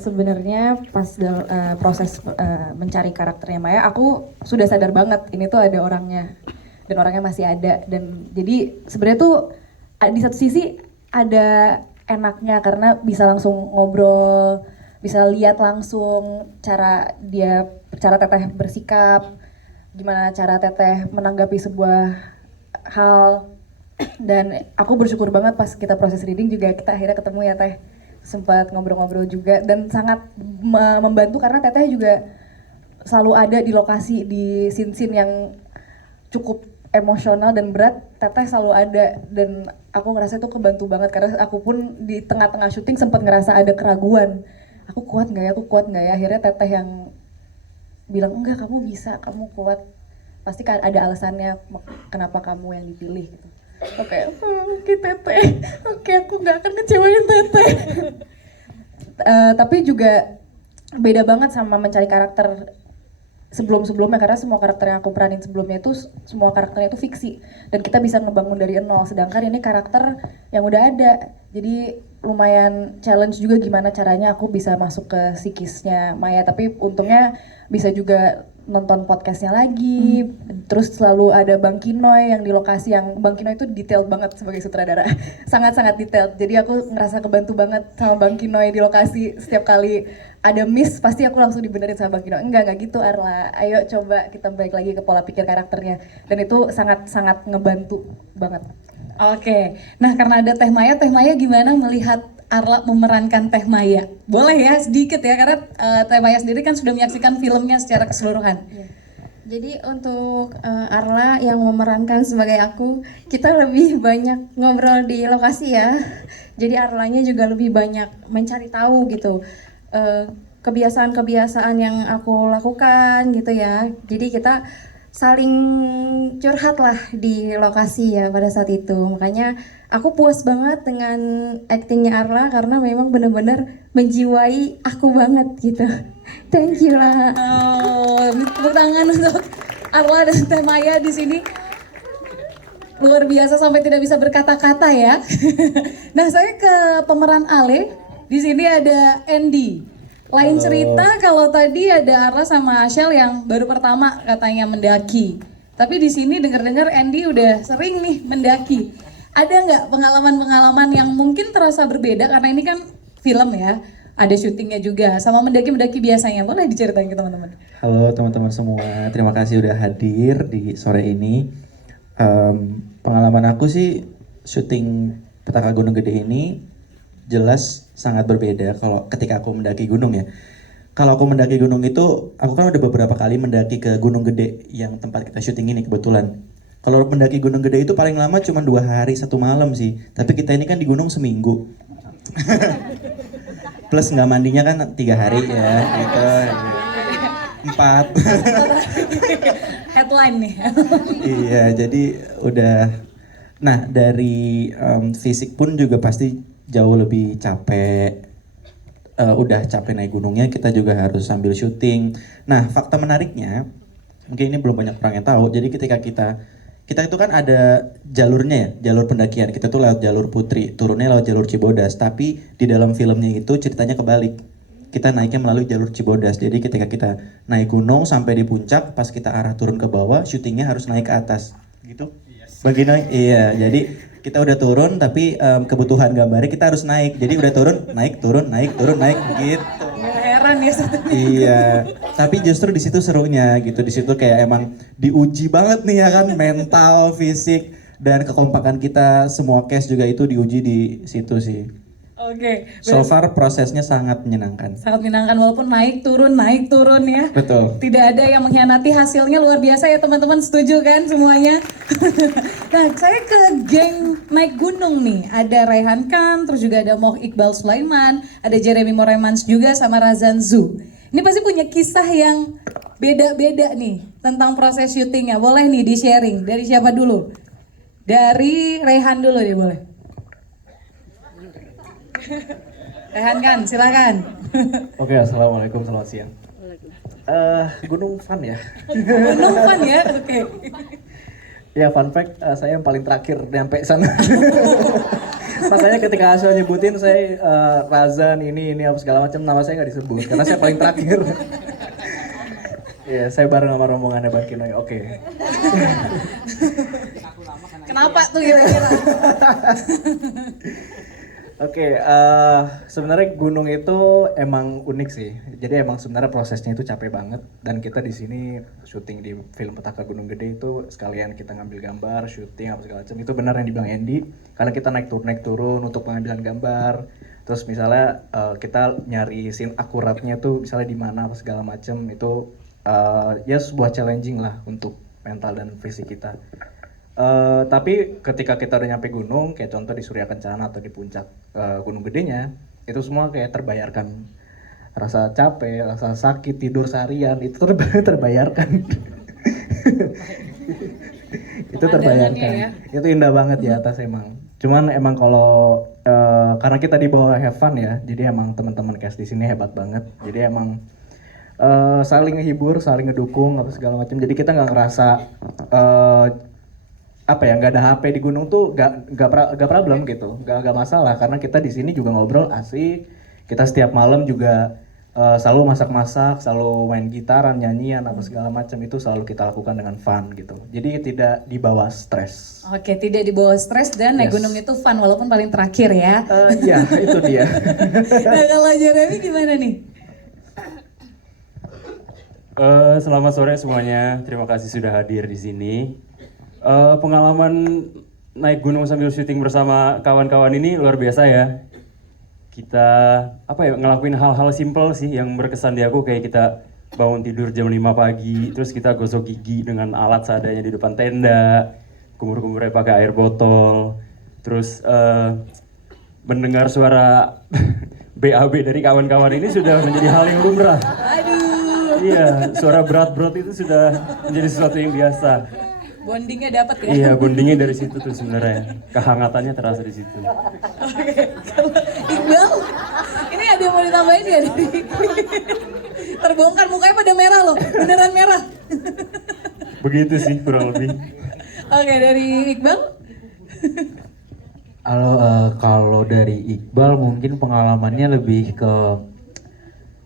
Sebenarnya pas proses mencari karakternya Maya, aku sudah sadar banget ini tuh ada orangnya dan orangnya masih ada. Dan jadi sebenarnya tuh di satu sisi ada enaknya karena bisa langsung ngobrol, bisa lihat langsung cara Teteh bersikap, gimana cara Teteh menanggapi sebuah hal. Dan aku bersyukur banget pas kita proses reading juga kita akhirnya ketemu ya Teh, sempat ngobrol-ngobrol juga dan sangat membantu karena Teteh juga selalu ada di lokasi di scene-scene yang cukup emosional dan berat. Teteh selalu ada dan aku ngerasa itu kebantu banget karena aku pun di tengah-tengah syuting sempat ngerasa ada keraguan. Aku kuat nggak ya? Akhirnya Teteh yang bilang enggak, kamu bisa, kamu kuat. Pasti kan ada alasannya kenapa kamu yang dipilih gitu. Oke, Teteh. Oke, aku nggak akan ngecewain Teteh. Tapi juga beda banget sama mencari karakter sebelum-sebelumnya karena semua karakter yang aku peranin sebelumnya itu semua karakternya itu fiksi dan kita bisa ngebangun dari nol, sedangkan ini karakter yang udah ada. Jadi lumayan challenge juga gimana caranya aku bisa masuk ke psikisnya Maya, tapi untungnya bisa juga nonton podcastnya lagi. Terus selalu ada Bang Kinoy yang di lokasi, yang Bang Kinoy itu detailed banget sebagai sutradara. Sangat-sangat detailed. Jadi aku ngerasa kebantu banget sama Bang Kinoy di lokasi. Setiap kali ada miss pasti aku langsung dibenerin sama Bang Kinoy. Enggak gitu Arla. Ayo coba kita balik lagi ke pola pikir karakternya. Dan itu sangat-sangat ngebantu banget. Oke, nah karena ada Teh Maya gimana melihat Arla memerankan Teh Maya? Boleh ya sedikit ya, karena Teh Maya sendiri kan sudah menyaksikan filmnya secara keseluruhan. Jadi untuk Arla yang memerankan sebagai aku, kita lebih banyak ngobrol di lokasi ya. Jadi Arlanya juga lebih banyak mencari tahu gitu. Kebiasaan-kebiasaan yang aku lakukan gitu ya. Jadi kita saling curhat lah di lokasi ya pada saat itu. Makanya aku puas banget dengan aktingnya Arla karena memang benar-benar menjiwai aku banget gitu. Thank you lah. Oh, tepuk tangan untuk Arla dan Teh Maya di sini. Luar biasa sampai tidak bisa berkata-kata ya. Nah, saya ke pemeran Ale. Di sini ada Andy. Lain cerita kalau tadi ada Arla sama Ashel yang baru pertama katanya mendaki. Tapi di sini dengar-dengar Andy udah sering nih mendaki. Ada nggak pengalaman-pengalaman yang mungkin terasa berbeda karena ini kan film ya? ada syutingnya juga, sama mendaki-mendaki biasanya. Boleh diceritain ke teman-teman? Halo teman-teman semua, terima kasih udah hadir di sore ini. Pengalaman aku sih syuting Petaka Gunung Gede ini jelas sangat berbeda kalau ketika aku mendaki gunung ya. Kalau aku mendaki gunung itu, aku kan udah beberapa kali mendaki ke Gunung Gede yang tempat kita syuting ini kebetulan. Kalau mendaki Gunung Gede itu paling lama cuma 2 hari 1 malam sih. Tapi kita ini kan di gunung seminggu. Plus nggak mandinya kan 3 hari ya, gitu. 4. Headline nih. Iya, jadi udah. Nah, dari fisik pun juga pasti jauh lebih capek. Udah capek naik gunungnya, kita juga harus sambil syuting. Nah, fakta menariknya, mungkin ini belum banyak orang yang tahu. Jadi ketika kita itu kan ada jalurnya ya, jalur pendakian. Kita tuh lewat jalur Putri, turunnya lewat jalur Cibodas. Tapi di dalam filmnya itu ceritanya kebalik. Kita naiknya melalui jalur Cibodas. Jadi ketika kita naik gunung sampai di puncak, pas kita arah turun ke bawah, syutingnya harus naik ke atas. Gitu? Begini, iya. Jadi kita udah turun, tapi kebutuhan gambarnya kita harus naik. Jadi udah turun, naik, turun, naik, turun, naik, gitu. Gak heran ya satunya. Iya, tapi justru di situ serunya gitu. Di situ kayak emang diuji banget nih ya kan, mental, fisik, dan kekompakan kita. Semua case juga itu diuji di situ sih. Oke. So far prosesnya sangat menyenangkan. Sangat menyenangkan walaupun naik turun ya. Betul. Tidak ada yang mengkhianati, hasilnya luar biasa ya teman-teman, setuju kan semuanya? Nah, saya ke geng naik gunung nih. Ada Raihan Khan, terus juga ada Moh Iqbal Sulaiman, ada Jeremy Moremans juga sama Razan Zu. Ini pasti punya kisah yang beda-beda nih tentang proses syutingnya. Boleh nih di-sharing. Dari siapa dulu? Dari Raihan dulu deh, boleh. Rehan kan, silakan. Oke, assalamualaikum, selamat siang. Gunung fun ya. Gunung fun ya, oke. Ya, fun fact, saya yang paling terakhir nyampe sana. Makanya ketika Asya nyebutin saya Razan ini apa segala macam, nama saya nggak disebut karena saya paling terakhir. Ya, saya bareng sama rombongannya Bang Kinoy. Oke. Kenapa tuh kira-kira? Oke, sebenarnya gunung itu emang unik sih. Jadi emang sebenarnya prosesnya itu capek banget. Dan kita di sini syuting di film Petaka Gunung Gede itu sekalian kita ngambil gambar, syuting apa segala macam. Itu benar yang dibilang Andy. Karena kita naik turun untuk pengambilan gambar. Terus misalnya kita nyari scene akuratnya tuh misalnya di mana apa segala macam itu ya sebuah challenging lah untuk mental dan fisik kita. Tapi ketika kita udah nyampe gunung, kayak contoh di Surya Kencana atau di puncak Gunung Gedenya, itu semua kayak terbayarkan. Rasa capek, rasa sakit, tidur seharian, itu terbayarkan. Itu terbayarkan. Ya. Itu indah banget di atas emang. Cuman emang kalau karena kita di bawah have fun ya, jadi emang teman-teman cast di sini hebat banget. Jadi emang saling ngehibur, saling ngedukung apa segala macam. Jadi kita nggak ngerasa nggak ada HP di gunung tuh nggak problem gitu, nggak masalah karena kita di sini juga ngobrol asik. Kita setiap malam juga selalu masak-masak, selalu main gitaran, nyanyian apa segala macam itu selalu kita lakukan dengan fun gitu. Jadi tidak dibawa stres. Oke, tidak dibawa stres dan naik gunung itu fun walaupun paling terakhir ya. Ya itu dia. Nah kalau Jeremy gimana nih? Selamat sore semuanya, terima kasih sudah hadir di sini. Pengalaman naik gunung sambil syuting bersama kawan-kawan ini luar biasa ya. Kita ngelakuin hal-hal simple sih yang berkesan di aku, kayak kita bangun tidur jam 5 pagi, terus kita gosok gigi dengan alat seadanya di depan tenda, kumur-kumurnya pakai air botol, terus mendengar suara BAB dari kawan-kawan ini sudah menjadi hal yang lumrah. Aduh. Iya, suara berat-berat itu sudah menjadi sesuatu yang biasa. Bondingnya dapat ya? Iya, bondingnya dari situ tuh sebenarnya. Kehangatannya terasa di situ. Oke, kalau Iqbal, ini ada yang mau ditambahin ya dari terbongkar mukanya pada merah loh, beneran merah. Begitu sih kurang lebih. Oke, dari Iqbal? Halo, kalau dari Iqbal mungkin pengalamannya lebih ke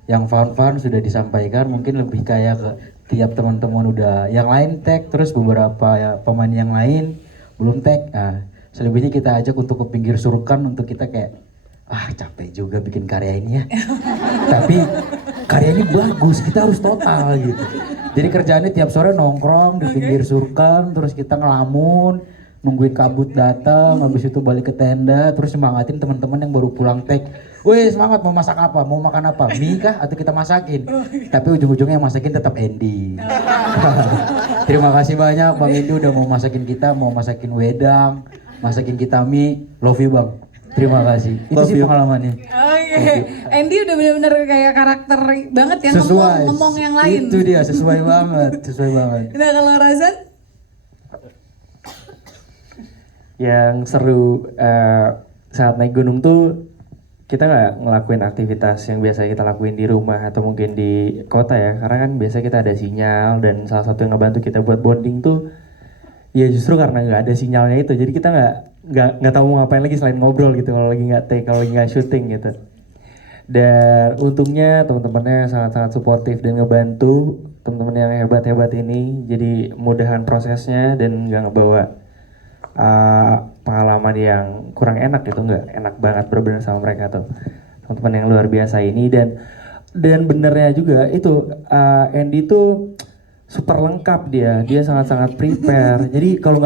yang fun-fun sudah disampaikan, mungkin lebih kayak ke tiap teman-teman udah yang lain tag, terus beberapa ya, pemain yang lain belum tag. Nah, selebihnya kita ajak untuk ke pinggir surkan untuk kita kayak capek juga bikin karya ini ya. Tapi karya ini bagus, kita harus total gitu. Jadi kerjaannya tiap sore nongkrong di pinggir surken, terus kita ngelamun, nungguin kabut datang, habis itu balik ke tenda, terus semangatin teman-teman yang baru pulang take. Wih semangat, mau masak apa, mau makan apa, mie kah atau kita masakin? Tapi ujung-ujungnya yang masakin tetap Andy. Terima kasih banyak Bang Andy udah mau masakin kita, mau masakin wedang, masakin kita mie, love you Bang. Terima kasih. Itu sih pengalamannya. Oke, Andy udah bener-bener kayak karakter banget ya, Sesuai. ngomong yang lain. Itu dia, sesuai banget, sesuai banget. Nah kalau Razan? Yang seru saat naik gunung tuh kita nggak ngelakuin aktivitas yang biasa kita lakuin di rumah atau mungkin di kota ya, karena kan biasa kita ada sinyal dan salah satu yang ngebantu kita buat bonding tuh ya justru karena nggak ada sinyalnya itu, jadi kita nggak tahu mau ngapain lagi selain ngobrol gitu kalau lagi nggak take, kalau lagi nggak syuting gitu. Dan untungnya teman-temannya sangat-sangat suportif dan ngebantu, teman-teman yang hebat-hebat ini jadi mudahan prosesnya dan nggak ngebawa pengalaman yang kurang enak gitu, nggak enak banget bener-bener sama mereka tuh teman-teman yang luar biasa ini. Dan benernya juga itu Andy tuh super lengkap, dia sangat-sangat prepare. Jadi kalau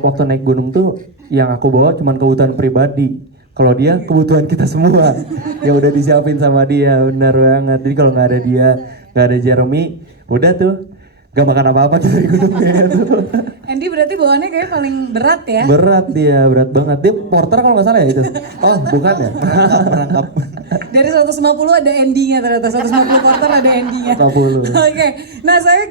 waktu naik gunung tuh yang aku bawa cuman kebutuhan pribadi, kalau dia kebutuhan kita semua yang udah disiapin sama dia, benar banget. Jadi kalau nggak ada dia, nggak ada Jeremy, udah tuh gak makan apa-apa kita di gunungnya tuh. Andy berarti bawaannya kayak paling berat ya? Berat dia, berat banget. Dia porter kalau nggak salah ya itu. Oh bukan ya? Merangkap. Dari 150 ada Andy-nya ternyata, 150 porter ada Andy-nya. 150. Oke, nah saya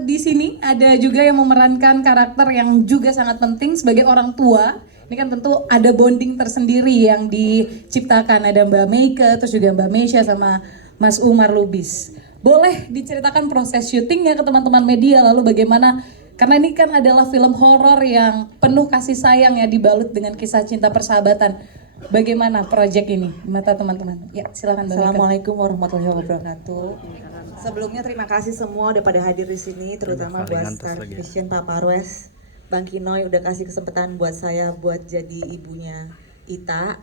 di sini ada juga yang memerankan karakter yang juga sangat penting sebagai orang tua. Ini kan tentu ada bonding tersendiri yang diciptakan, ada Mbak Meike, terus juga Mbak Mesya sama Mas Umar Lubis. Boleh diceritakan proses syutingnya ke teman-teman media, lalu bagaimana, karena ini kan adalah film horor yang penuh kasih sayang ya, dibalut dengan kisah cinta persahabatan. Bagaimana proyek ini di mata teman-teman? Ya silakan Mbak Meike. Assalamualaikum warahmatullahi wabarakatuh. Sebelumnya terima kasih semua udah pada hadir di sini, terutama buat Star Vision Pak Parwes, Bang Kinoy udah kasih kesempatan buat saya buat jadi ibunya Ita.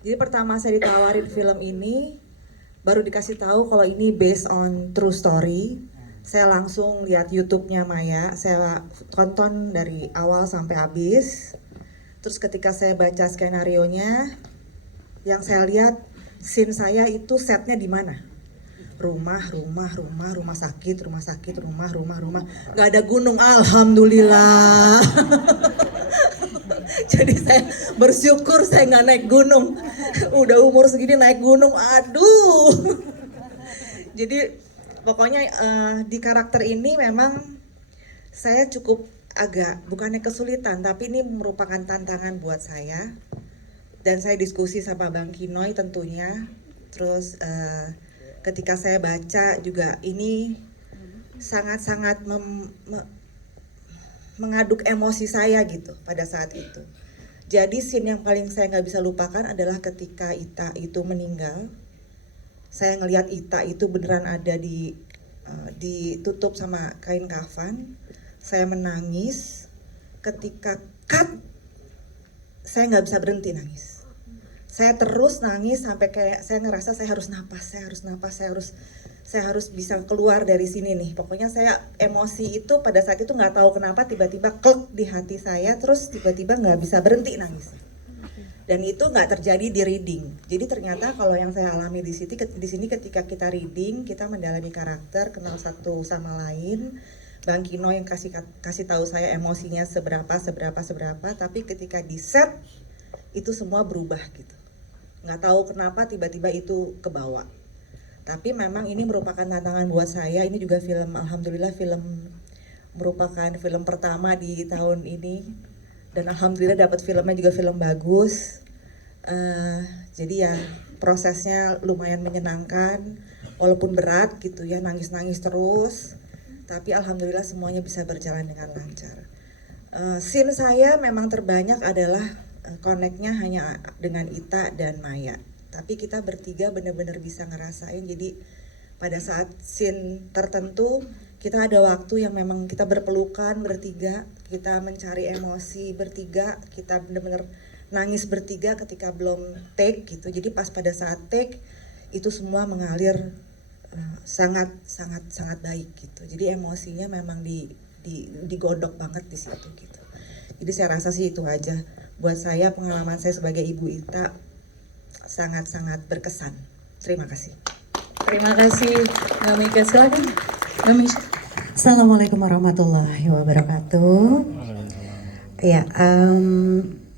Jadi pertama saya ditawarin film ini, baru dikasih tahu kalau ini based on true story. Saya langsung lihat YouTube-nya Maya, saya tonton dari awal sampai habis. Terus ketika saya baca skenario-nya, yang saya lihat scene saya itu setnya di mana? Rumah sakit, rumah. Gak ada gunung, alhamdulillah. Jadi saya bersyukur saya nggak naik gunung. Udah umur segini naik gunung, aduh. Jadi pokoknya di karakter ini memang saya cukup agak, bukannya kesulitan, tapi ini merupakan tantangan buat saya. Dan saya diskusi sama Bang Kinoy tentunya. Terus ketika saya baca juga ini sangat-sangat mengaduk emosi saya gitu pada saat itu. Jadi scene yang paling saya nggak bisa lupakan adalah ketika Ita itu meninggal. Saya ngelihat Ita itu beneran ada ditutup sama kain kafan. Saya menangis. Ketika cut, saya nggak bisa berhenti nangis. Saya terus nangis sampai kayak saya ngerasa saya harus napas, saya harus bisa keluar dari sini nih. Pokoknya saya emosi itu pada saat itu nggak tahu kenapa tiba-tiba klek di hati saya, terus tiba-tiba nggak bisa berhenti nangis. Dan itu nggak terjadi di reading. Jadi ternyata kalau yang saya alami di sini ketika kita reading, kita mendalami karakter, kenal satu sama lain. Bang Kino yang kasih tahu saya emosinya seberapa, tapi ketika di set itu semua berubah gitu. Nggak tahu kenapa tiba-tiba itu kebawa. Tapi memang ini merupakan tantangan buat saya. Ini juga film, alhamdulillah merupakan film pertama di tahun ini. Dan alhamdulillah dapat filmnya juga film bagus. Jadi ya prosesnya lumayan menyenangkan. Walaupun berat gitu ya, nangis-nangis terus. Tapi alhamdulillah semuanya bisa berjalan dengan lancar. Scene saya memang terbanyak adalah connect-nya hanya dengan Ita dan Maya. Tapi kita bertiga benar-benar bisa ngerasain. Jadi pada saat scene tertentu kita ada waktu yang memang kita berpelukan bertiga, kita mencari emosi bertiga, kita benar-benar nangis bertiga ketika belum take gitu. Jadi pas pada saat take itu semua mengalir sangat baik gitu. Jadi emosinya memang digodok banget di situ gitu. Jadi saya rasa sih itu aja. Buat saya pengalaman saya sebagai Ibu Ita sangat berkesan. Terima kasih. Terima kasih Mbak Mika, silakan Mbak Misha. Assalamualaikum warahmatullahi wabarakatuh. Ya,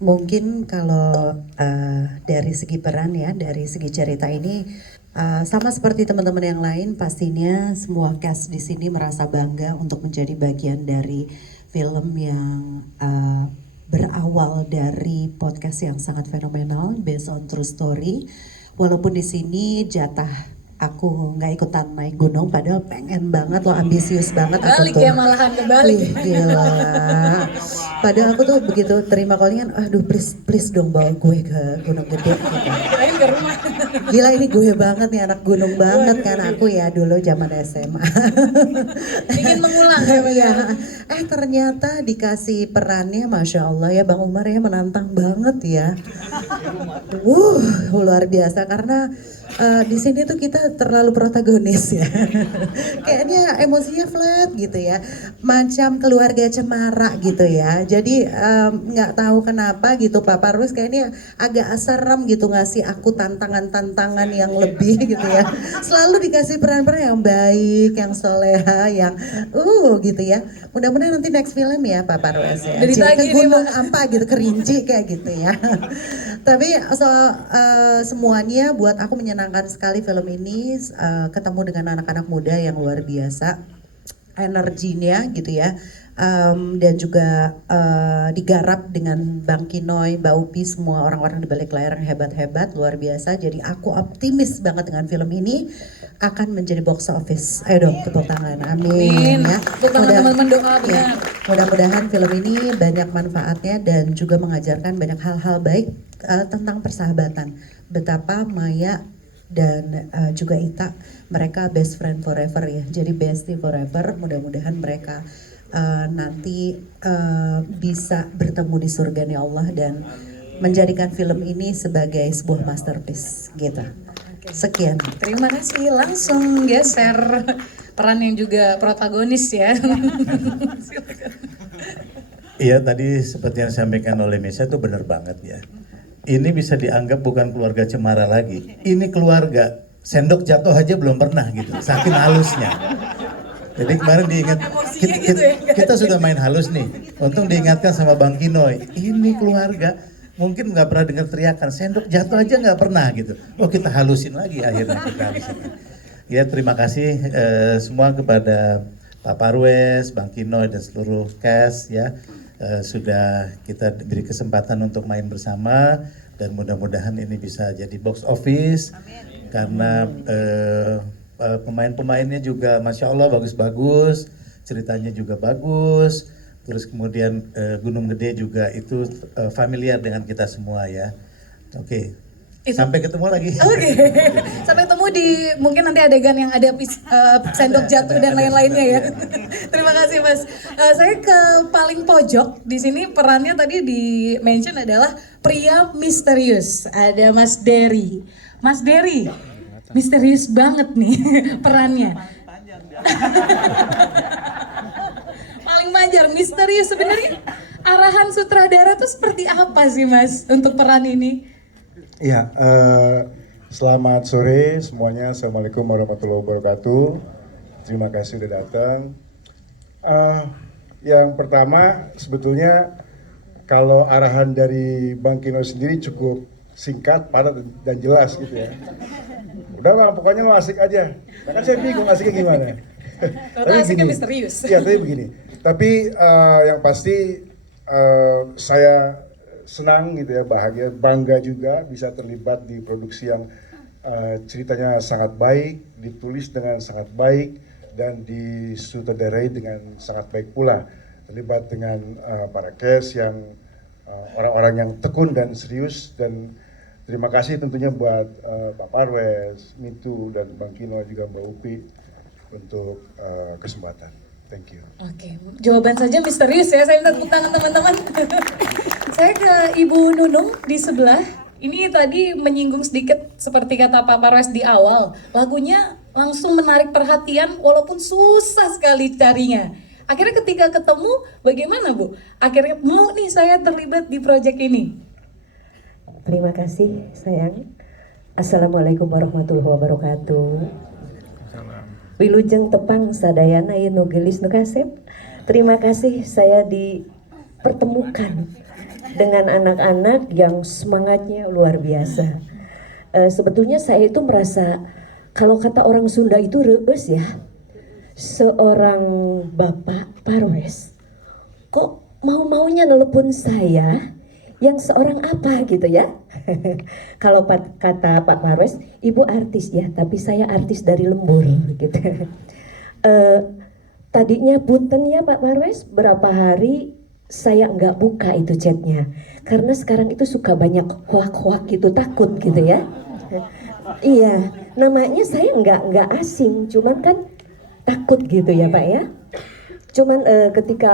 mungkin kalau dari segi peran ya, dari segi cerita ini sama seperti teman-teman yang lain, pastinya semua cast di sini merasa bangga untuk menjadi bagian dari film yang berawal dari podcast yang sangat fenomenal, based on true story. Walaupun di sini jatah aku nggak ikutan naik gunung, padahal pengen banget loh, ambisius banget Balik aku tuh. ya, malahan kebalik. Wih, gila. Padahal aku tuh begitu terima callingan, aduh please dong bawa gue ke Gunung Gede gitu. Kirain ke rumah. Gila, ini gue banget nih, anak gunung banget kan aku ya dulu zaman SMA. Ingin mengulang ya Mbak? Iya. Ternyata dikasih perannya, Masya Allah ya Bang Umar ya, menantang banget ya. Luar biasa, karena di sini tuh kita terlalu protagonis ya. Kayaknya emosinya flat gitu ya, macam keluarga cemara gitu ya. Jadi nggak tahu kenapa gitu Pak Parwes kayaknya agak serem gitu ngasih aku tantangan yang lebih gitu ya. Selalu dikasih peran-peran yang baik, yang soleha, yang gitu ya. Mudah-mudahan nanti next film ya Pak Parwes ya. Dari Jadi tadi ke gunung apa gitu, kerinci kayak gitu ya. Tapi semuanya buat aku menyenangkan sekali film ini, ketemu dengan anak-anak muda yang luar biasa energinya gitu ya, dan juga digarap dengan Bang Kinoy, Mbak Upi, semua orang-orang di balik layar yang hebat-hebat, luar biasa. Jadi aku optimis banget dengan film ini akan menjadi box office. Ayo dong tepuk tangan, amin ya. Tepuk tangan teman-teman, doa benar. Mudah-mudahan film ini banyak manfaatnya dan juga mengajarkan banyak hal-hal baik tentang persahabatan. Betapa Maya dan juga Ita, mereka best friend forever ya. Jadi bestie forever. Mudah-mudahan mereka nanti bisa bertemu di surganya Allah dan menjadikan film ini sebagai sebuah masterpiece gitu. Sekian. Terima kasih, langsung geser peran yang juga protagonis ya. Iya, tadi seperti yang disampaikan oleh Misha itu benar banget ya. Ini bisa dianggap bukan keluarga cemara lagi. Ini keluarga sendok jatuh aja belum pernah gitu, saking halusnya. Jadi kemarin kita sudah main halus nih. Untung diingatkan sama Bang Kinoy, ini keluarga. Mungkin nggak pernah dengar teriakan, sendok jatuh aja nggak pernah gitu. Oh, kita halusin lagi akhirnya kita halusin. Ya, terima kasih semua kepada Pak Parwes, Bang Kinoy dan seluruh cast ya. Sudah kita beri kesempatan untuk main bersama dan mudah-mudahan ini bisa jadi box office. Amin. Karena pemain-pemainnya juga Masya Allah bagus-bagus, ceritanya juga bagus, terus kemudian Gunung Gede juga itu familiar dengan kita semua ya. Oke. Sampai ketemu lagi. Oke. Sampai ketemu di mungkin nanti adegan yang ada sendok jatuh dan lain-lainnya ya. Terima kasih Mas. Saya ke paling pojok di sini, perannya tadi di mention adalah pria misterius. Ada Mas Dery. Mas Dery, misterius banget nih perannya. Paling panjang, misterius. Sebenarnya arahan sutradara tuh seperti apa sih Mas untuk peran ini? Ya, selamat sore semuanya. Assalamualaikum warahmatullahi wabarakatuh. Terima kasih sudah datang. Yang pertama, sebetulnya kalau arahan dari Bang Kino sendiri cukup singkat, padat dan jelas gitu ya. Udah Bang, pokoknya lo asik aja. Nah, kan saya bingung asiknya gimana. Tapi asiknya misterius. Iya, tapi begini. Tapi yang pasti saya senang gitu ya, bahagia, bangga juga bisa terlibat di produksi yang ceritanya sangat baik, ditulis dengan sangat baik, dan disutradarai dengan sangat baik pula. Terlibat dengan para cast yang orang-orang yang tekun dan serius, dan terima kasih tentunya buat Pak Parwes, Mitu, dan Bang Kino, juga Mbak Upi untuk kesempatan. Thank you. Oke, jawaban saja misterius ya. Saya minta tepuk tangan teman-teman. Saya ke Ibu Nunung di sebelah. Ini tadi menyinggung sedikit seperti kata Pak Parwes di awal. Lagunya langsung menarik perhatian walaupun susah sekali carinya. Akhirnya ketika ketemu bagaimana Bu? Akhirnya mau nih saya terlibat di proyek ini. Terima kasih sayang. Assalamualaikum warahmatullahi wabarakatuh. Wilujeng tepang sadayana ieu nu geulis nu kasep. Terima kasih saya dipertemukan dengan anak-anak yang semangatnya luar biasa. Sebetulnya saya itu merasa kalau kata orang Sunda itu reueus ya. Seorang Bapak Parwes kok mau-maunya nelpon saya yang seorang apa gitu ya. Kalau kata Pak Parwes, ibu artis ya, tapi saya artis dari lembur gitu. Tadinya punten ya Pak Parwes, berapa hari saya nggak buka itu chatnya karena sekarang itu suka banyak hoak-hoak gitu, takut gitu ya. Iya, namanya saya nggak asing, cuman kan takut gitu ya Pak ya. Cuman ketika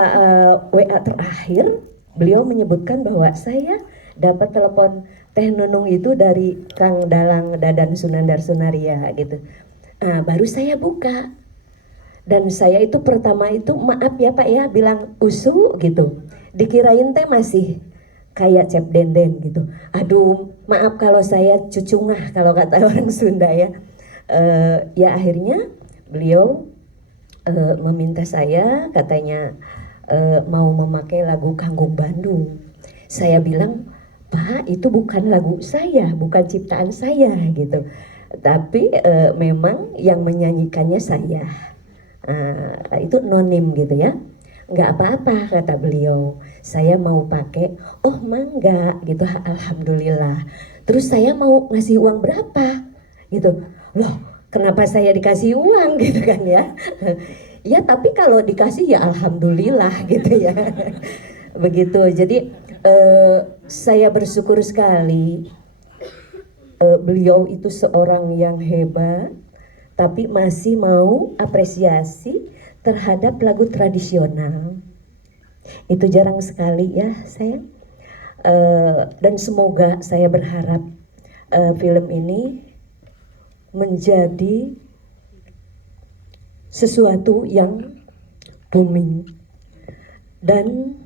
WA terakhir beliau menyebutkan bahwa saya dapat telepon Teh Nunung itu dari Kang Dalang Dadan Sunandar Sunaria gitu. Baru saya buka. Dan saya itu pertama itu maaf ya Pak ya bilang usu gitu. Dikirain teh masih kayak cep denden gitu. Aduh maaf kalau saya cucungah kalau kata orang Sunda ya. Ya akhirnya beliau meminta saya katanya mau memakai lagu Kanggung Bandung. Saya bilang Pak itu bukan lagu saya, bukan ciptaan saya gitu. Tapi memang yang menyanyikannya saya. Itu nonim gitu ya, nggak apa-apa kata beliau, saya mau pakai, oh mangga gitu, alhamdulillah. Terus saya mau ngasih uang berapa gitu, loh kenapa saya dikasih uang gitu kan ya. Ya tapi kalau dikasih ya alhamdulillah gitu ya. Begitu, jadi saya bersyukur sekali beliau itu seorang yang hebat tapi masih mau apresiasi terhadap lagu tradisional. Itu jarang sekali ya sayang. Dan semoga saya berharap film ini menjadi sesuatu yang booming dan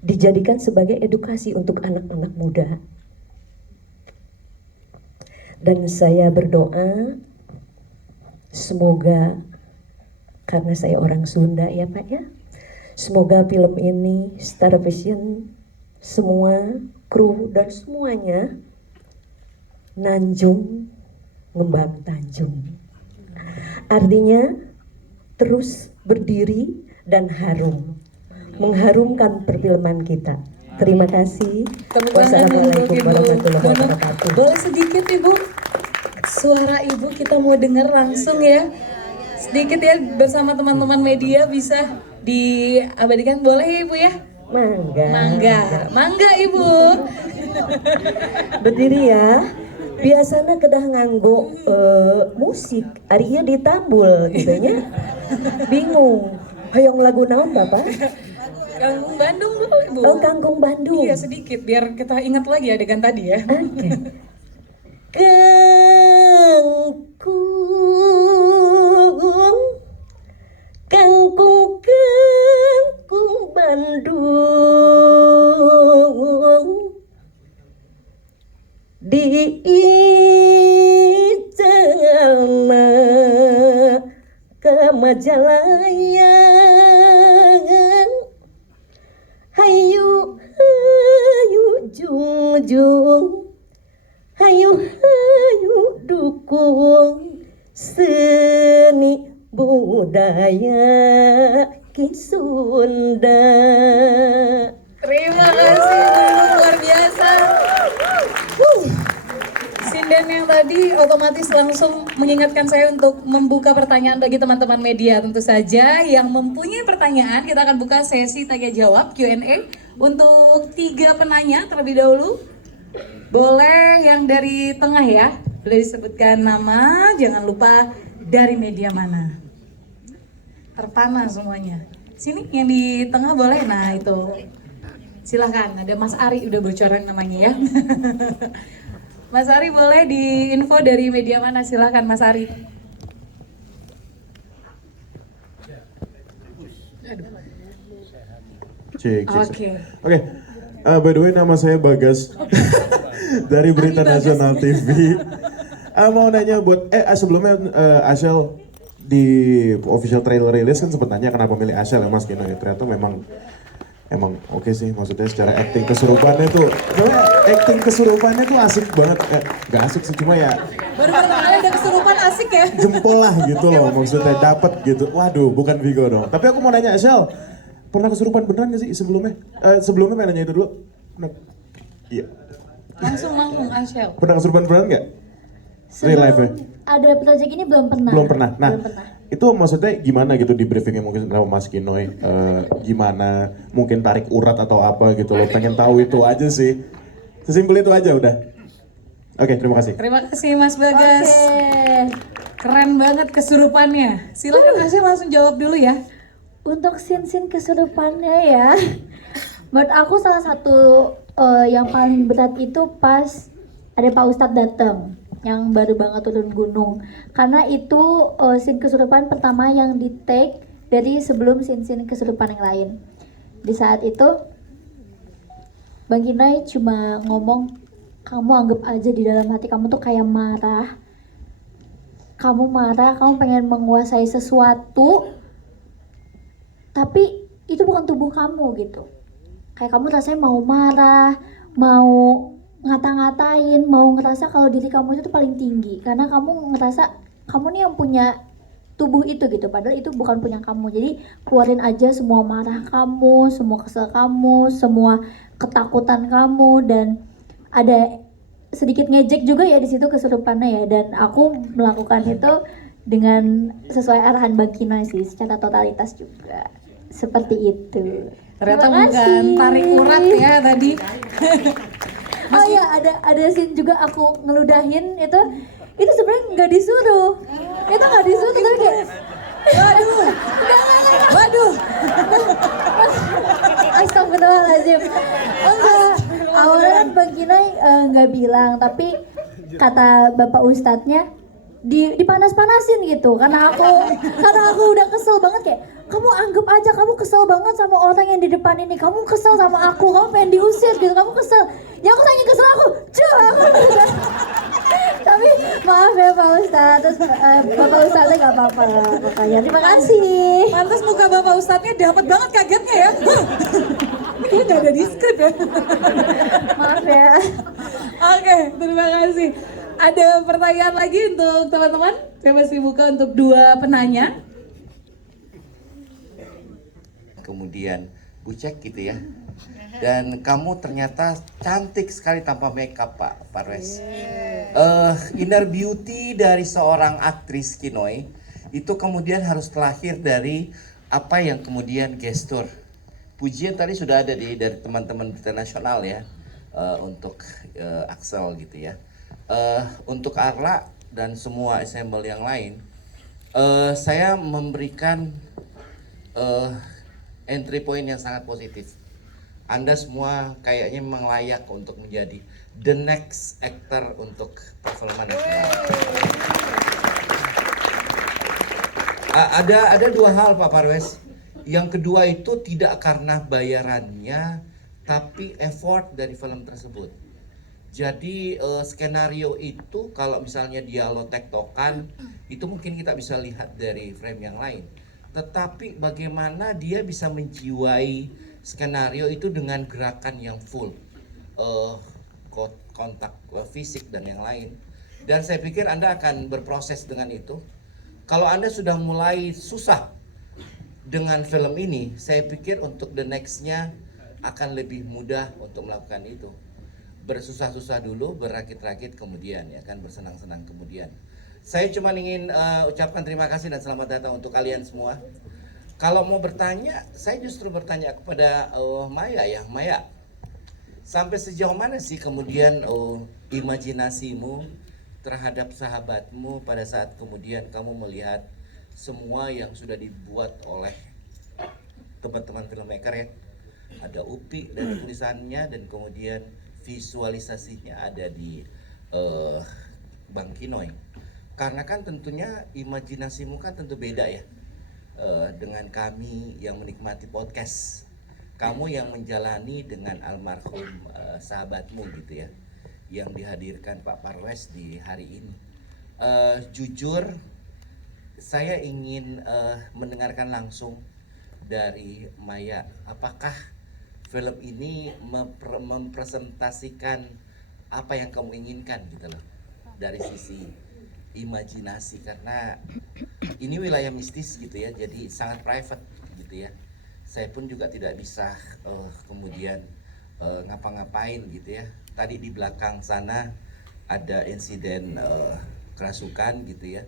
dijadikan sebagai edukasi untuk anak-anak muda. Dan saya berdoa semoga, karena saya orang Sunda ya Pak ya, semoga film ini Star Vision, semua kru dan semuanya nanjung ngembang tanjung. Artinya terus berdiri dan harum, mengharumkan perfilman kita. Terima kasih. Wassalamualaikum warahmatullahi wabarakatuh. Boleh sedikit Ibu? Suara Ibu kita mau dengar langsung ya. Sedikit ya bersama teman-teman media bisa diabadikan, boleh Ibu ya? Mangga Ibu. Berdiri ya. Biasanya kedah nganggo musik, ari ieu ditambul gitu nya. Bingung. Hoyong lagu naon Bapak? Kanggung Bandung dulu Ibu. Oh Kanggung Bandung. Iya sedikit biar kita ingat lagi adegan tadi ya. Oke. Kangkung Bandung di Ijana ke Majalaya, hayu jung hayu dukung seni budaya Sunda. Terima kasih Bu, luar biasa. Sinden yang tadi otomatis langsung mengingatkan saya untuk membuka pertanyaan bagi teman-teman media. Tentu saja yang mempunyai pertanyaan kita akan buka sesi tanya jawab Q&A untuk 3 penanya terlebih dahulu. Boleh yang dari tengah ya, boleh disebutkan nama, jangan lupa dari media mana. Terpana semuanya. Sini yang di tengah boleh, nah itu. Silahkan, ada Mas Ari udah bocoran namanya ya. Mas Ari boleh diinfo dari media mana? Silahkan Mas Ari. Cek, cek. Oke. Oke. By the way, nama saya Bagas dari Berita Nasional TV. Mau nanya buat sebelumnya Ashel di official trailer rilis kan sempat nanya kenapa milih Ashel ya Mas Kino ya. Ternyata emang oke sih, maksudnya secara acting kesurupannya tuh, soalnya acting kesurupannya tuh asik banget, gak asik sih cuma ya Baru-baru kali ada kesurupan asik ya. jempol lah gitu loh, maksudnya dapet gitu. Waduh, bukan Vigo dong. Tapi aku mau nanya Ashel, pernah kesurupan beneran gak sih sebelumnya? Sebelumnya pengen nanya itu dulu. Iya. Langsung Ashel. Pernah kesurupan beneran gak? Real life ya? Ada project ini belum pernah. Belum pernah. Nah, Belum pernah. itu maksudnya gimana gitu di briefingnya mungkin sama Mas Kinoy, gimana mungkin tarik urat atau apa gitu loh, pengen tahu itu aja sih, sesimpel itu aja udah. Oke, terima kasih. Terima kasih Mas Bagas. Keren banget kesurupannya. Silakan Ashel langsung jawab dulu ya. Untuk scene-scene kesurupannya ya, menurut aku salah satu yang paling berat itu pas ada Pak Ustadz datang yang baru banget turun gunung, karena itu scene kesurupan pertama yang di take dari sebelum scene-scene kesurupan yang lain. Di saat itu Bang Kinai cuma ngomong, kamu anggap aja di dalam hati kamu tuh kayak marah, kamu pengen menguasai sesuatu, tapi itu bukan tubuh kamu gitu. Kayak kamu rasanya mau marah, mau ngata-ngatain, mau ngerasa kalau diri kamu itu tuh paling tinggi, karena kamu ngerasa kamu nih yang punya tubuh itu gitu, padahal itu bukan punya kamu. Jadi keluarin aja semua marah kamu, semua kesel kamu, semua ketakutan kamu, dan ada sedikit ngejek juga ya di situ kesurupannya ya, dan aku melakukan itu dengan sesuai arahan Bang Kino sih, secara totalitas juga seperti itu. Ternyata Terima bukan kasih. tarik urat ya tadi. Oh iya, ada scene juga aku ngeludahin itu sebenarnya nggak disuruh, itu nggak disuruh tapi kayak waduh, astagfirullahaladzim, enggak, awalnya kan Bang Kinai nggak bilang, tapi kata Bapak Ustadznya dipanas-panasin gitu, karena aku udah kesel banget, kayak kamu anggap aja kamu kesel banget sama orang yang di depan ini, kamu kesel sama aku, kamu pengen diusir gitu, kamu kesel, ya aku saking kesel aku tapi maaf ya Pak Ustadz, terus Bapak Ustadznya gak apa-apa makanya terima kasih. Pantas muka Bapak Ustadznya dapat banget kagetnya ya. Ini gak ada di skrip ya. Maaf ya. Oke, terima kasih. Ada pertanyaan lagi untuk teman-teman? Saya masih buka untuk dua penanya. Kemudian bucek gitu ya. Dan kamu ternyata cantik sekali tanpa makeup Pak Parwes. Inner beauty dari seorang aktris Kinoy itu kemudian harus terlahir dari apa yang kemudian gestur. Pujian tadi sudah ada dari teman-teman Berita Nasional ya, untuk Axel gitu ya. Untuk Arla dan semua ensemble yang lain, saya memberikan entry point yang sangat positif. Anda semua kayaknya memang layak untuk menjadi the next actor untuk perfilman nasional. Ada dua hal Pak Parwes. Yang kedua itu tidak karena bayarannya, tapi effort dari film tersebut. Jadi skenario itu kalau misalnya dialog tektokan, itu mungkin kita bisa lihat dari frame yang lain. Tetapi bagaimana dia bisa menjiwai skenario itu dengan gerakan yang full, kontak fisik dan yang lain. Dan saya pikir Anda akan berproses dengan itu. Kalau Anda sudah mulai susah dengan film ini, saya pikir untuk the next-nya akan lebih mudah untuk melakukan itu. Bersusah-susah dulu, berakit-rakit kemudian, ya kan, bersenang-senang kemudian. Saya cuma ingin ucapkan terima kasih dan selamat datang untuk kalian semua. Kalau mau bertanya, saya justru bertanya kepada Maya ya, Maya. Sampai sejauh mana sih kemudian imajinasimu terhadap sahabatmu pada saat kemudian kamu melihat semua yang sudah dibuat oleh teman-teman filmmaker ya. ada Upi dari tulisannya, dan kemudian visualisasinya ada di Bang Kinoy. Karena kan tentunya imajinasimu kan tentu beda ya dengan kami yang menikmati podcast. Kamu yang menjalani dengan almarhum sahabatmu gitu ya, yang dihadirkan Pak Parwes di hari ini. Jujur saya ingin mendengarkan langsung dari Maya, apakah film ini mempresentasikan apa yang kamu inginkan gitu loh dari sisi imajinasi, karena ini wilayah mistis gitu ya, jadi sangat private gitu ya. Saya pun juga tidak bisa kemudian ngapa-ngapain gitu ya. Tadi di belakang sana ada insiden kerasukan gitu ya.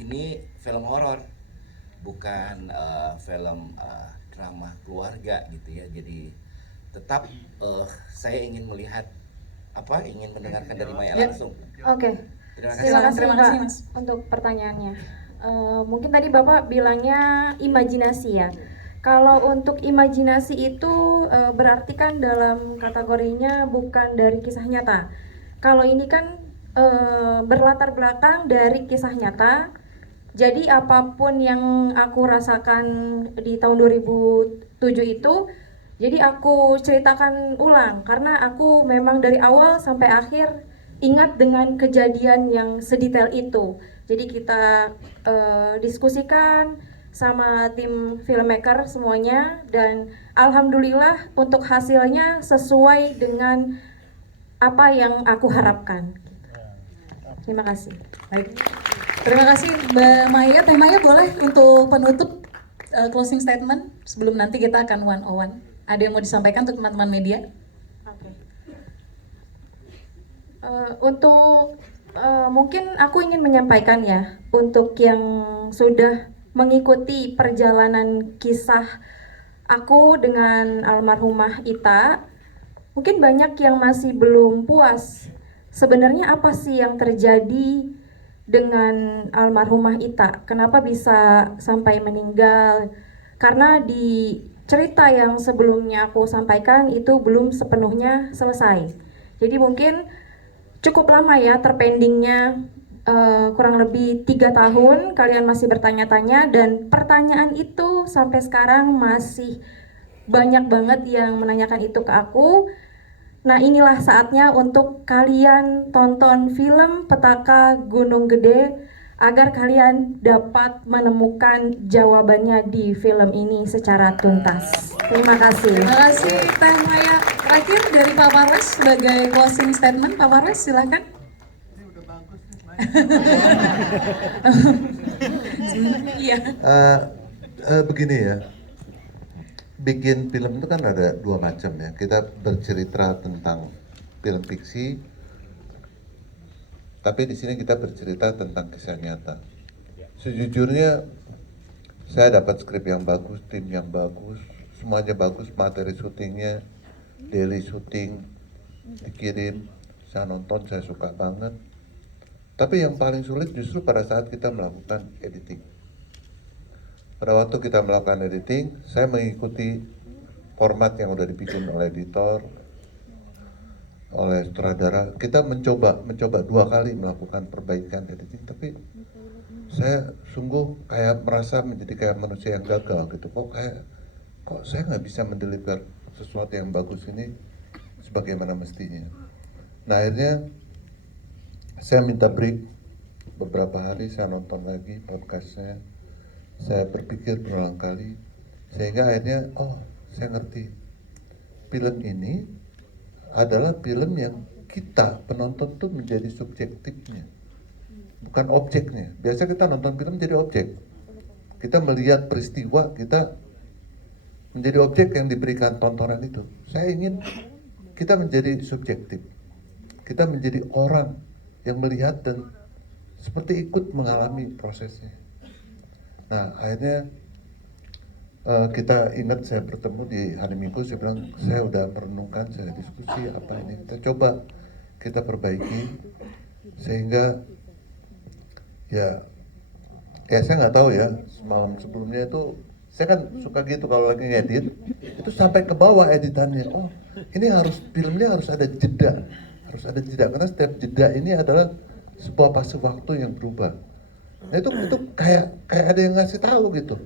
Ini film horor, bukan film drama keluarga gitu ya. Jadi tetap saya ingin melihat ingin mendengarkan dari Maya langsung. Oke. Terima kasih. Terima kasih, Terima Pak, kasih, Mas. untuk pertanyaannya. Mungkin tadi Bapak bilangnya imajinasi ya. Kalau untuk imajinasi itu berarti kan dalam kategorinya bukan dari kisah nyata. Kalau ini kan berlatar belakang dari kisah nyata. Jadi apapun yang aku rasakan di tahun 2007 itu, jadi aku ceritakan ulang karena aku memang dari awal sampai akhir ingat dengan kejadian yang sedetail itu. Jadi kita diskusikan sama tim filmmaker semuanya, dan alhamdulillah untuk hasilnya sesuai dengan apa yang aku harapkan. Terima kasih. Baik. Terima kasih Mbak Maya. Teh Maya boleh untuk penutup closing statement sebelum nanti kita akan one on one. Ada yang mau disampaikan untuk teman-teman media? Untuk mungkin aku ingin menyampaikan ya, untuk yang sudah mengikuti perjalanan kisah aku dengan almarhumah Ita, mungkin banyak yang masih belum puas. Sebenarnya apa sih yang terjadi dengan almarhumah Ita? Kenapa bisa sampai meninggal? Karena di cerita yang sebelumnya aku sampaikan itu belum sepenuhnya selesai. Jadi mungkin cukup lama ya terpendingnya, kurang lebih 3 tahun kalian masih bertanya-tanya, dan pertanyaan itu sampai sekarang masih banyak banget yang menanyakan itu ke aku. Nah, inilah saatnya untuk kalian tonton film Petaka Gunung Gede agar kalian dapat menemukan jawabannya di film ini secara tuntas. Terima kasih. Terima kasih Teh Maya. Terakhir dari Pak Parwes sebagai closing statement. Pak Parwes silakan. Iya. Begini ya, bikin film itu kan ada 2 macam ya. Kita bercerita tentang film fiksi, tapi di sini kita bercerita tentang kisah nyata. Sejujurnya saya dapat skrip yang bagus, tim yang bagus, semuanya bagus, materi syutingnya, daily syuting dikirim, saya nonton, saya suka banget. Tapi yang paling sulit justru pada saat kita melakukan editing. Pada waktu kita melakukan editing, saya mengikuti format yang udah dibikin oleh editor, oleh sutradara. Kita mencoba 2 kali melakukan perbaikan editing, tapi saya sungguh kayak merasa menjadi kayak manusia yang gagal gitu. Kok saya nggak bisa mendeliver sesuatu yang bagus ini sebagaimana mestinya. Nah, akhirnya saya minta break beberapa hari, saya nonton lagi podcastnya, saya berpikir berulang kali, sehingga akhirnya saya ngerti, film ini adalah film yang kita penonton tuh menjadi subjektifnya, bukan objeknya. Biasa kita nonton film jadi objek, kita melihat peristiwa, kita menjadi objek yang diberikan tontonan itu. Saya ingin kita menjadi subjektif, kita menjadi orang yang melihat dan seperti ikut mengalami prosesnya. Nah, akhirnya kita ingat saya bertemu di hari Minggu, saya bilang saya udah merenungkan, saya diskusi apa ini, kita coba kita perbaiki sehingga ya saya nggak tahu ya, semalam sebelumnya itu Saya kan suka gitu kalau lagi ngedit, itu sampai ke bawah editannya. Oh, ini filmnya harus ada jeda. Harus ada jeda, karena setiap jeda ini adalah sebuah fase waktu yang berubah. Nah itu kayak ada yang ngasih tahu gitu.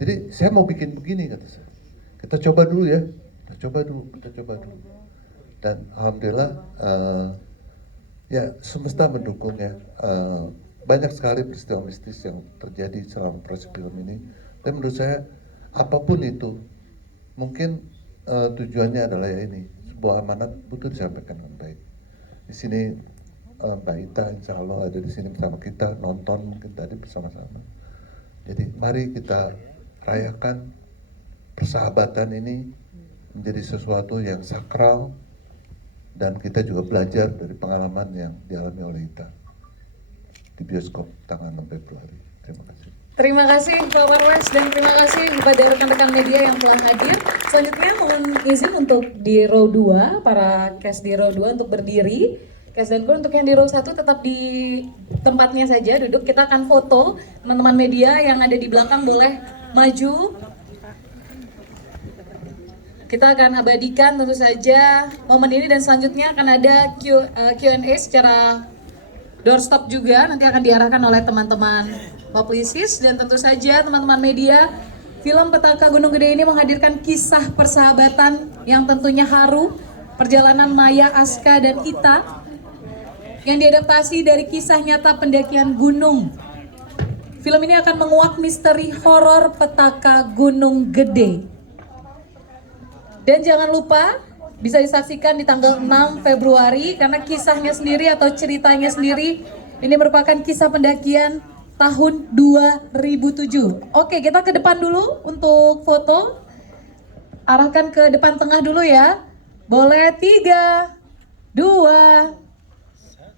Jadi saya mau bikin begini kata saya. Kita coba dulu ya. Kita coba dulu. Dan alhamdulillah ya semesta mendukung ya. Banyak sekali peristiwa mistis yang terjadi selama proses film ini. Dan menurut saya apapun itu mungkin tujuannya adalah ya ini, sebuah amanat butuh disampaikan dengan baik. Di sini Mbak Ita insya Allah ada di sini bersama kita, nonton mungkin tadi bersama-sama. Jadi mari kita rayakan persahabatan ini menjadi sesuatu yang sakral, dan kita juga belajar dari pengalaman yang dialami oleh Ita di bioskop tanggal 6 Februari. Terima kasih. Terima kasih Pak Marwes dan terima kasih kepada rekan-rekan media yang telah hadir. Selanjutnya mohon izin untuk di row 2, para cast di row 2 untuk berdiri. Cast dan kru untuk yang di row 1 tetap di tempatnya saja duduk. Kita akan foto, teman-teman media yang ada di belakang boleh maju. Kita akan abadikan tentu saja momen ini dan selanjutnya akan ada Q&A secara doorstop juga, nanti akan diarahkan oleh teman-teman Publicis. Dan tentu saja teman-teman media, film Petaka Gunung Gede ini menghadirkan kisah persahabatan yang tentunya haru, perjalanan Maya, Aska, dan Ita yang diadaptasi dari kisah nyata pendakian gunung. Film ini akan menguak misteri horor Petaka Gunung Gede. Dan jangan lupa bisa disaksikan di tanggal 6 Februari karena kisahnya sendiri atau ceritanya sendiri ini merupakan kisah pendakian tahun 2007. Oke, kita ke depan dulu untuk foto. Arahkan ke depan tengah dulu ya. Boleh 3, 2,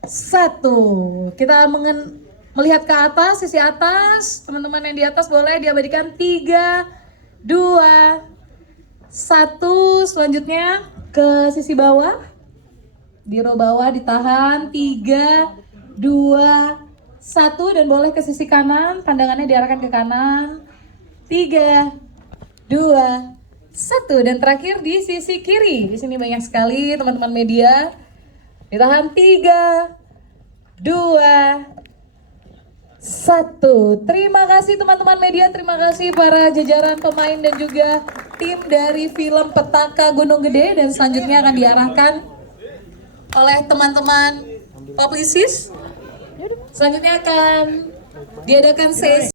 1. Kita melihat ke atas, sisi atas. Teman-teman yang di atas boleh diabadikan 3, 2, 1. Selanjutnya ke sisi bawah, di row bawah ditahan 3, 2, 1 dan boleh ke sisi kanan, pandangannya diarahkan ke kanan 3, 2, 1 dan terakhir di sisi kiri. Di sini banyak sekali teman-teman media. Ditahan 3, 2, 1. Terima kasih teman-teman media, terima kasih para jajaran pemain dan juga tim dari film Petaka Gunung Gede, dan selanjutnya akan diarahkan oleh teman-teman Publicis. Selanjutnya akan diadakan sesi